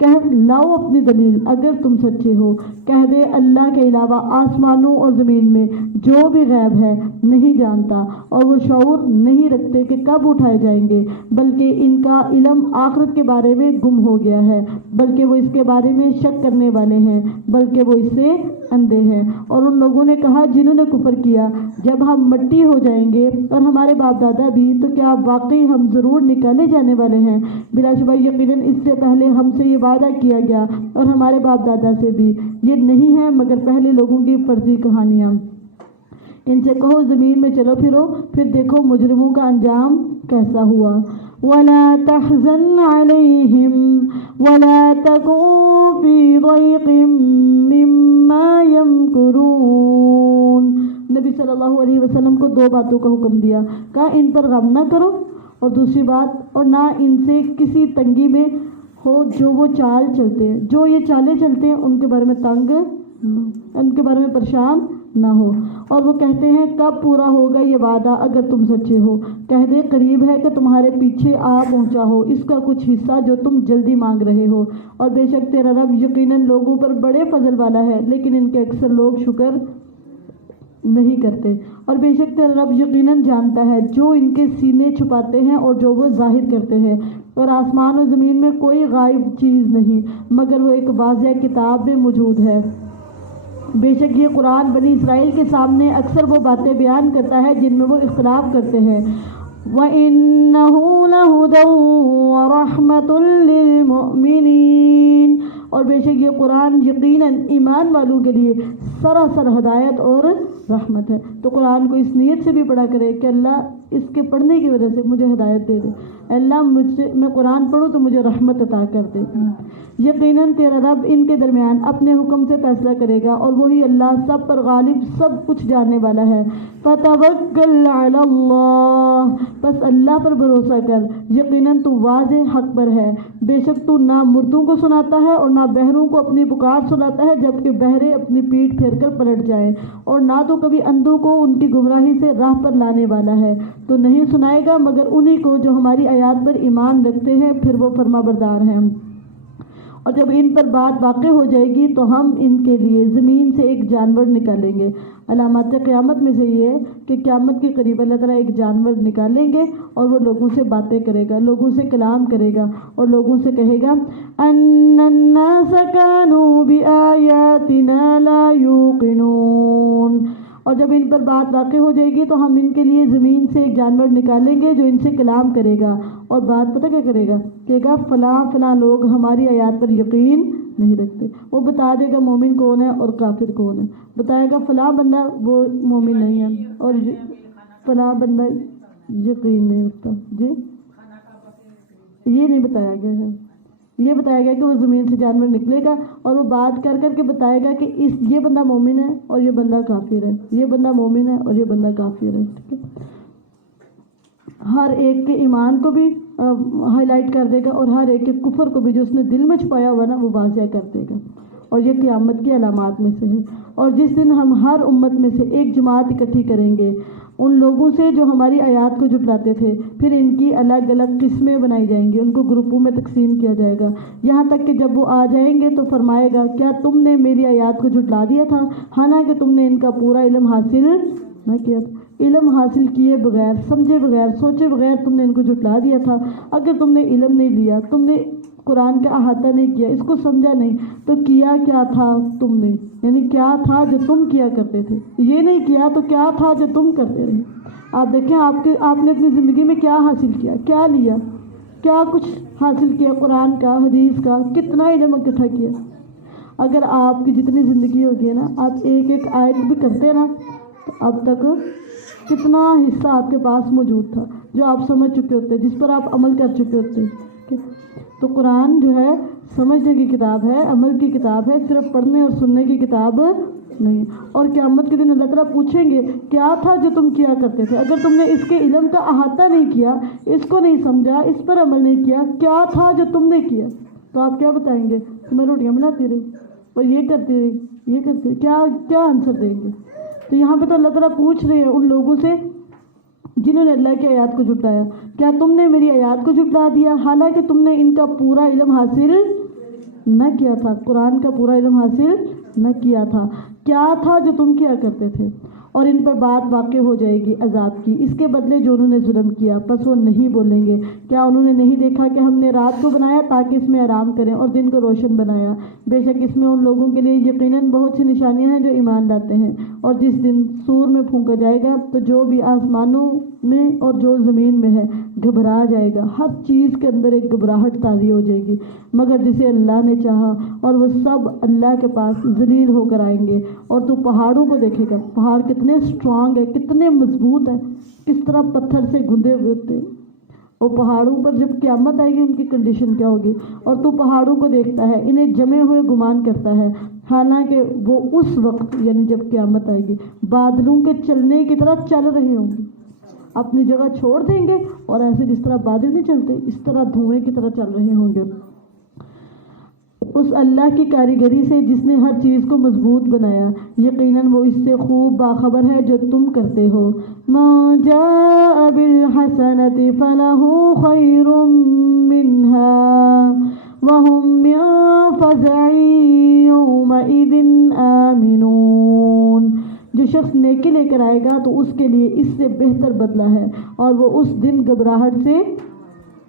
کہہ لاؤ اپنی دلیل اگر تم سچے ہو۔ کہہ دے اللہ کے علاوہ آسمانوں اور زمین میں جو بھی غیب ہے نہیں جانتا، اور وہ شعور نہیں رکھتے کہ کب اٹھائے جائیں گے، بلکہ ان کا علم آخرت کے بارے میں گم ہو گیا ہے، بلکہ وہ اس کے بارے میں شک کرنے والے ہیں، بلکہ وہ اس سے اندھے ہیں۔ اور ان لوگوں نے کہا جنہوں نے کفر کیا، جب ہم مٹی ہو جائیں گے اور ہمارے باپ دادا بھی، تو کیا واقعی ہم ضرور نکالے جانے والے ہیں؟ بلا شبہ یقیناً اس سے پہلے ہم سے یہ وعدہ کیا گیا، اور ہمارے باپ دادا سے بھی، یہ نہیں ہے مگر پہلے لوگوں کی فرضی کہانیاں۔ ان سے کہو زمین میں چلو پھرو، پھر دیکھو مجرموں کا انجام کیسا ہوا۔ وَلَا تَحْزَنْ عَلَيْهِمْ وَلَا تَكُنْ فِي ضَيْقٍ مِّمَّا يَمْكُرُونَ۔ نبی صلی اللہ علیہ وسلم کو 2 باتوں کا حکم دیا، کہا ان پر غم نہ کرو، اور دوسری بات، اور نہ ان سے کسی تنگی میں ہو جو وہ چال چلتے ہیں، جو یہ چالیں چلتے ہیں ان کے بارے میں تنگ، ان کے بارے میں پریشان نہ ہو۔ اور وہ کہتے ہیں کب پورا ہوگا یہ وعدہ اگر تم سچے ہو؟ کہہ دے قریب ہے کہ تمہارے پیچھے آ پہنچا ہو اس کا کچھ حصہ جو تم جلدی مانگ رہے ہو، اور بے شک تیرا رب یقیناً لوگوں پر بڑے فضل والا ہے، لیکن ان کے اکثر لوگ شکر نہیں کرتے۔ اور بے شک تیرا رب یقیناً جانتا ہے جو ان کے سینے چھپاتے ہیں اور جو وہ ظاہر کرتے ہیں، اور آسمان و زمین میں کوئی غائب چیز نہیں مگر وہ ایک واضح کتاب میں موجود ہے۔ بے شک یہ قرآن بنی اسرائیل کے سامنے اکثر وہ باتیں بیان کرتا ہے جن میں وہ اختلاف کرتے ہیں۔ وَإِنَّهُ لَهُدًى وَرَحْمَةٌ لِّلْمُؤْمِنِينَ، اور بے شک یہ قرآن یقیناً ایمان والوں کے لیے سراسر ہدایت اور رحمت ہے۔ تو قرآن کو اس نیت سے بھی پڑھا کرے کہ اللہ اس کے پڑھنے کی وجہ سے مجھے ہدایت دے دے، اللہ میں قرآن پڑھوں تو مجھے رحمت عطا کر دے۔ یقیناً تیرا رب ان کے درمیان اپنے حکم سے فیصلہ کرے گا، اور وہی اللہ سب پر غالب سب کچھ جاننے والا ہے۔ فَتَوَكَّلْ عَلَى اللَّهِ، بس اللہ پر بھروسہ کر، یقیناً تو واضح حق پر ہے۔ بے شک تو نہ مردوں کو سناتا ہے اور نہ بہروں کو اپنی پکار سناتا ہے جبکہ بہرے اپنی پیٹھ پھیر کر پلٹ جائیں، اور نہ تو کبھی اندھوں کو ان کی گمراہی سے راہ پر لانے والا ہے۔ تو نہیں سنائے گا مگر انہی کو جو ہماری آیات پر ایمان رکھتے ہیں، پھر وہ فرما بردار ہیں۔ اور جب ان پر بات واقع ہو جائے گی تو ہم ان کے لیے زمین سے ایک جانور نکالیں گے۔ علامات قیامت میں سے یہ ہے کہ قیامت کے قریب اللہ تعالیٰ ایک جانور نکالیں گے، اور وہ لوگوں سے باتیں کرے گا، لوگوں سے کلام کرے گا، اور لوگوں سے کہے گا ان الناس كانوا بآياتنا لا يوقنون۔ اور جب ان پر بات واقع ہو جائے گی تو ہم ان کے لیے زمین سے ایک جانور نکالیں گے جو ان سے کلام کرے گا، اور بات پتہ کیا کرے گا؟ کہے گا فلاں فلاں لوگ ہماری آیات پر یقین نہیں رکھتے۔ وہ بتا دے گا مومن کون ہے اور کافر کون ہے، بتائے گا فلاں بندہ وہ مومن نہیں ہے اور فلاں بندہ یقین نہیں رکھتا۔ جی یہ نہیں بتایا گیا ہے، یہ بتایا گیا کہ وہ زمین سے جانور نکلے گا اور وہ بات کر کر کے بتائے گا کہ یہ بندہ مومن ہے اور یہ بندہ کافر ہے، یہ بندہ مومن ہے اور یہ بندہ کافر ہے۔ ٹھیک ہے، ہر ایک کے ایمان کو بھی ہائی لائٹ کر دے گا، اور ہر ایک کے کفر کو بھی جو اس نے دل میں چھپایا ہوا نا وہ واضح کر دے گا۔ اور یہ قیامت کی علامات میں سے ہے۔ اور جس دن ہم ہر امت میں سے ایک جماعت اکٹھی کریں گے ان لوگوں سے جو ہماری آیات کو جھٹلاتے تھے، پھر ان کی الگ الگ قسمیں بنائی جائیں گی، ان کو گروپوں میں تقسیم کیا جائے گا، یہاں تک کہ جب وہ آ جائیں گے تو فرمائے گا کیا تم نے میری آیات کو جھٹلا دیا تھا، حالانکہ تم نے ان کا پورا علم حاصل نہ کیا تھا۔ علم حاصل کیے بغیر، سمجھے بغیر، سوچے بغیر تم نے ان کو جھٹلا دیا تھا۔ اگر تم نے علم نہیں لیا، تم نے قرآن کا احاطہ نہیں کیا، اس کو سمجھا نہیں، تو کیا کیا تھا تم نے؟ یعنی کیا تھا جو تم کیا کرتے تھے؟ یہ نہیں کیا تو کیا تھا جو تم کرتے رہے؟ آپ دیکھیں آپ نے اپنی زندگی میں کیا حاصل کیا، کیا لیا، کیا کچھ حاصل کیا، قرآن کا، حدیث کا، کتنا علم اکٹھا کیا۔ اگر آپ کی جتنی زندگی ہوگی نا، آپ ایک ایک آیت بھی کرتے نا، تو اب تک کتنا حصہ آپ کے پاس موجود تھا جو آپ سمجھ چکے ہوتے، جس پر آپ عمل کر چکے ہوتے۔ تو قرآن جو ہے سمجھنے کی کتاب ہے، عمل کی کتاب ہے، صرف پڑھنے اور سننے کی کتاب نہیں۔ اور قیامت کے دن اللہ تعالیٰ پوچھیں گے کیا تھا جو تم کیا کرتے تھے؟ اگر تم نے اس کے علم کا احاطہ نہیں کیا، اس کو نہیں سمجھا، اس پر عمل نہیں کیا، کیا تھا جو تم نے کیا، تو آپ کیا بتائیں گے؟ میں روٹیاں بناتی رہی اور یہ کرتی رہی، یہ کرتی رہی، کیا آنسر دیں گے؟ تو یہاں پہ تو اللہ تعالیٰ پوچھ رہے ہیں ان لوگوں سے جنہوں نے اللہ کی آیات کو جھٹلایا، کیا تم نے میری آیات کو جھٹلا دیا حالانکہ تم نے ان کا پورا علم حاصل نہ کیا تھا، قرآن کا پورا علم حاصل نہ کیا تھا؟ کیا تھا جو تم کیا کرتے تھے؟ اور ان پر بات واقع ہو جائے گی عذاب کی، اس کے بدلے جو انہوں نے ظلم کیا، پس وہ نہیں بولیں گے کیا انہوں نے نہیں دیکھا کہ ہم نے رات کو بنایا تاکہ اس میں آرام کریں اور دن کو روشن بنایا؟ بے شک اس میں ان لوگوں کے لیے یقیناً بہت سی نشانیاں ہیں جو ایمان لاتے ہیں۔ اور جس دن سور میں پھونکا جائے گا تو جو بھی آسمانوں میں اور جو زمین میں ہے گھبرا جائے گا، ہر چیز کے اندر ایک گھبراہٹ تازی ہو جائے گی مگر جسے اللہ نے چاہا، اور وہ سب اللہ کے پاس ذلیل ہو کر آئیں گے۔ اور تو پہاڑوں کو دیکھے گا، پہاڑ کتنے اسٹرانگ ہے، کتنے مضبوط ہے، کس طرح پتھر سے گندے ہوئے ہوتے ہیں، اور پہاڑوں پر جب قیامت آئے گی ان کی کنڈیشن کیا ہوگی؟ اور تو پہاڑوں کو دیکھتا ہے، انہیں جمے ہوئے گمان کرتا ہے، حالانکہ وہ اس وقت یعنی جب قیامت آئے گی بادلوں کے چلنے کی طرح چل رہے ہوں گے، اپنی جگہ چھوڑ دیں گے اور ایسے جس طرح بادل نہیں چلتے اس طرح دھوئیں کی طرح چل رہے ہوں گے۔ اس اللہ کی کاریگری سے جس نے ہر چیز کو مضبوط بنایا، یقیناً وہ اس سے خوب باخبر ہے جو تم کرتے ہو۔ مَن جَاءَ بِالْحَسَنَةِ فَلَهُ خَيْرٌ مِّنْهَا وَهُمْ مِن فَزَعٍ يَوْمَئِذٍ آمِنُونَ۔ جو شخص نیکی لے کر آئے گا تو اس کے لیے اس سے بہتر بدلہ ہے اور وہ اس دن گھبراہٹ سے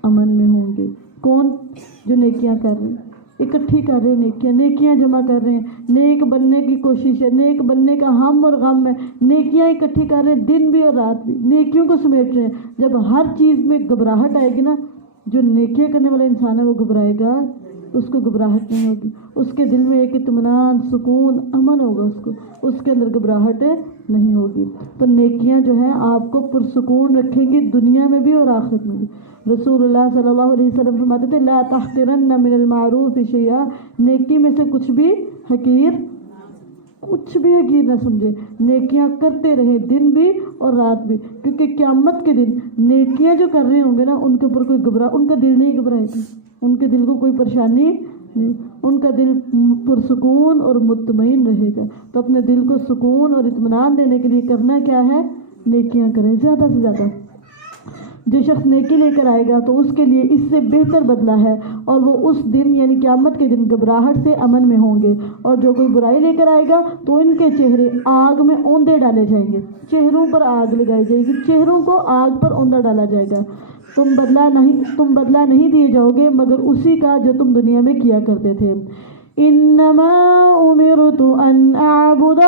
امن میں ہوں گے۔ کون؟ جو نیکیاں کر رہے ہیں، اکٹھی کر رہے ہیں، نیکیاں جمع کر رہے ہیں، نیک بننے کی کوشش ہے، نیک بننے کا ہم اور غم ہے، نیکیاں اکٹھی کر رہے ہیں، دن بھی اور رات بھی نیکیوں کو سمیٹ رہے ہیں۔ جب ہر چیز میں گھبراہٹ آئے گی نا، جو نیکیاں کرنے والا انسان ہے وہ گھبرائے گا، اس کو گھبراہٹ نہیں ہوگی، اس کے دل میں ایک اطمینان، سکون، امن ہوگا، اس کے اندر گھبراہٹ نہیں ہوگی۔ تو نیکیاں جو ہیں آپ کو پرسکون رکھیں گی دنیا میں بھی اور آخرت میں بھی۔ رسول اللہ صلی اللہ علیہ وسلم فرماتے تھے لا تحقرن من المعروف شیئا، نیکی میں سے کچھ بھی حقیر نہ سمجھے، نیکیاں کرتے رہے دن بھی اور رات بھی، کیونکہ قیامت کے دن نیکیاں جو کر رہے ہوں گے نا ان کے اوپر ان کا دل نہیں گھبرائے گا، ان کے دل کو کوئی پریشانی نہیں، ان کا دل پرسکون اور مطمئن رہے گا۔ تو اپنے دل کو سکون اور اطمینان دینے کے لیے کرنا کیا ہے؟ نیکیاں کریں زیادہ سے زیادہ۔ جو شخص نیکی لے کر آئے گا تو اس کے لیے اس سے بہتر بدلہ ہے اور وہ اس دن یعنی قیامت کے دن گھبراہٹ سے امن میں ہوں گے۔ اور جو کوئی برائی لے کر آئے گا تو ان کے چہرے آگ میں اوندے ڈالے جائیں گے، چہروں پر آگ لگائی جائے گی، چہروں کو آگ پر اوندا ڈالا جائے گا۔ تم بدلہ نہیں دیے جاؤ گے مگر اسی کا جو تم دنیا میں کیا کرتے تھے۔ انما امرت ان اعبد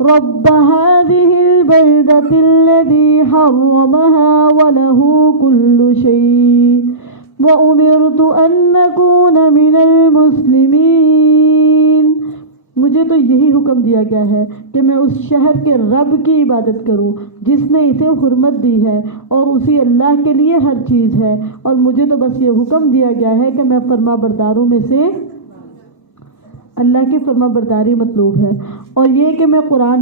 رب هذه البلدة الذي حرمها وله كل شيء وأمرت أن أكون من المسلمين۔ مجھے تو یہی حکم دیا گیا ہے کہ میں اس شہر کے رب کی عبادت کروں جس نے اسے حرمت دی ہے اور اسی اللہ کے لیے ہر چیز ہے، اور مجھے تو بس یہ حکم دیا گیا ہے کہ میں فرما برداروں میں سے، اللہ کی فرما برداری مطلوب ہے، اور یہ کہ میں قرآن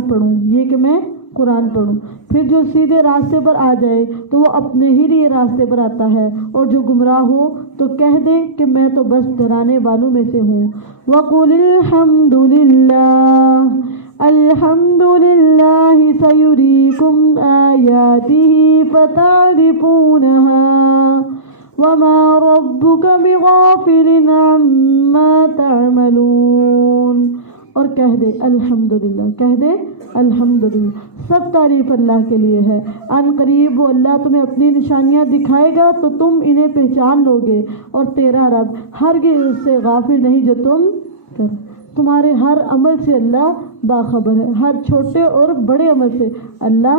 پڑھوں، پھر جو سیدھے راستے پر آ جائے تو وہ اپنے ہی لیے راستے پر آتا ہے، اور جو گمراہ ہو تو کہہ دے کہ میں تو بس ڈرانے والوں میں سے ہوں۔ وَقُلِ الْحَمْدُ لِلَّهِ سَيُرِيكُمْ آيَاتِهِ فَتَعْرِفُونَهَا وَمَا رَبُّكَ بِغَافِلٍ عَمَّا تَعْمَلُونَ۔ اور کہہ دے الحمدللہ، سب تعریف اللہ کے لیے ہے، ان قریب وہ اللہ تمہیں اپنی نشانیاں دکھائے گا تو تم انہیں پہچان لو گے، اور تیرا رب ہرگز اس سے غافل نہیں جو تم کر۔ تمہارے ہر عمل سے اللہ باخبر ہے، ہر چھوٹے اور بڑے عمل سے اللہ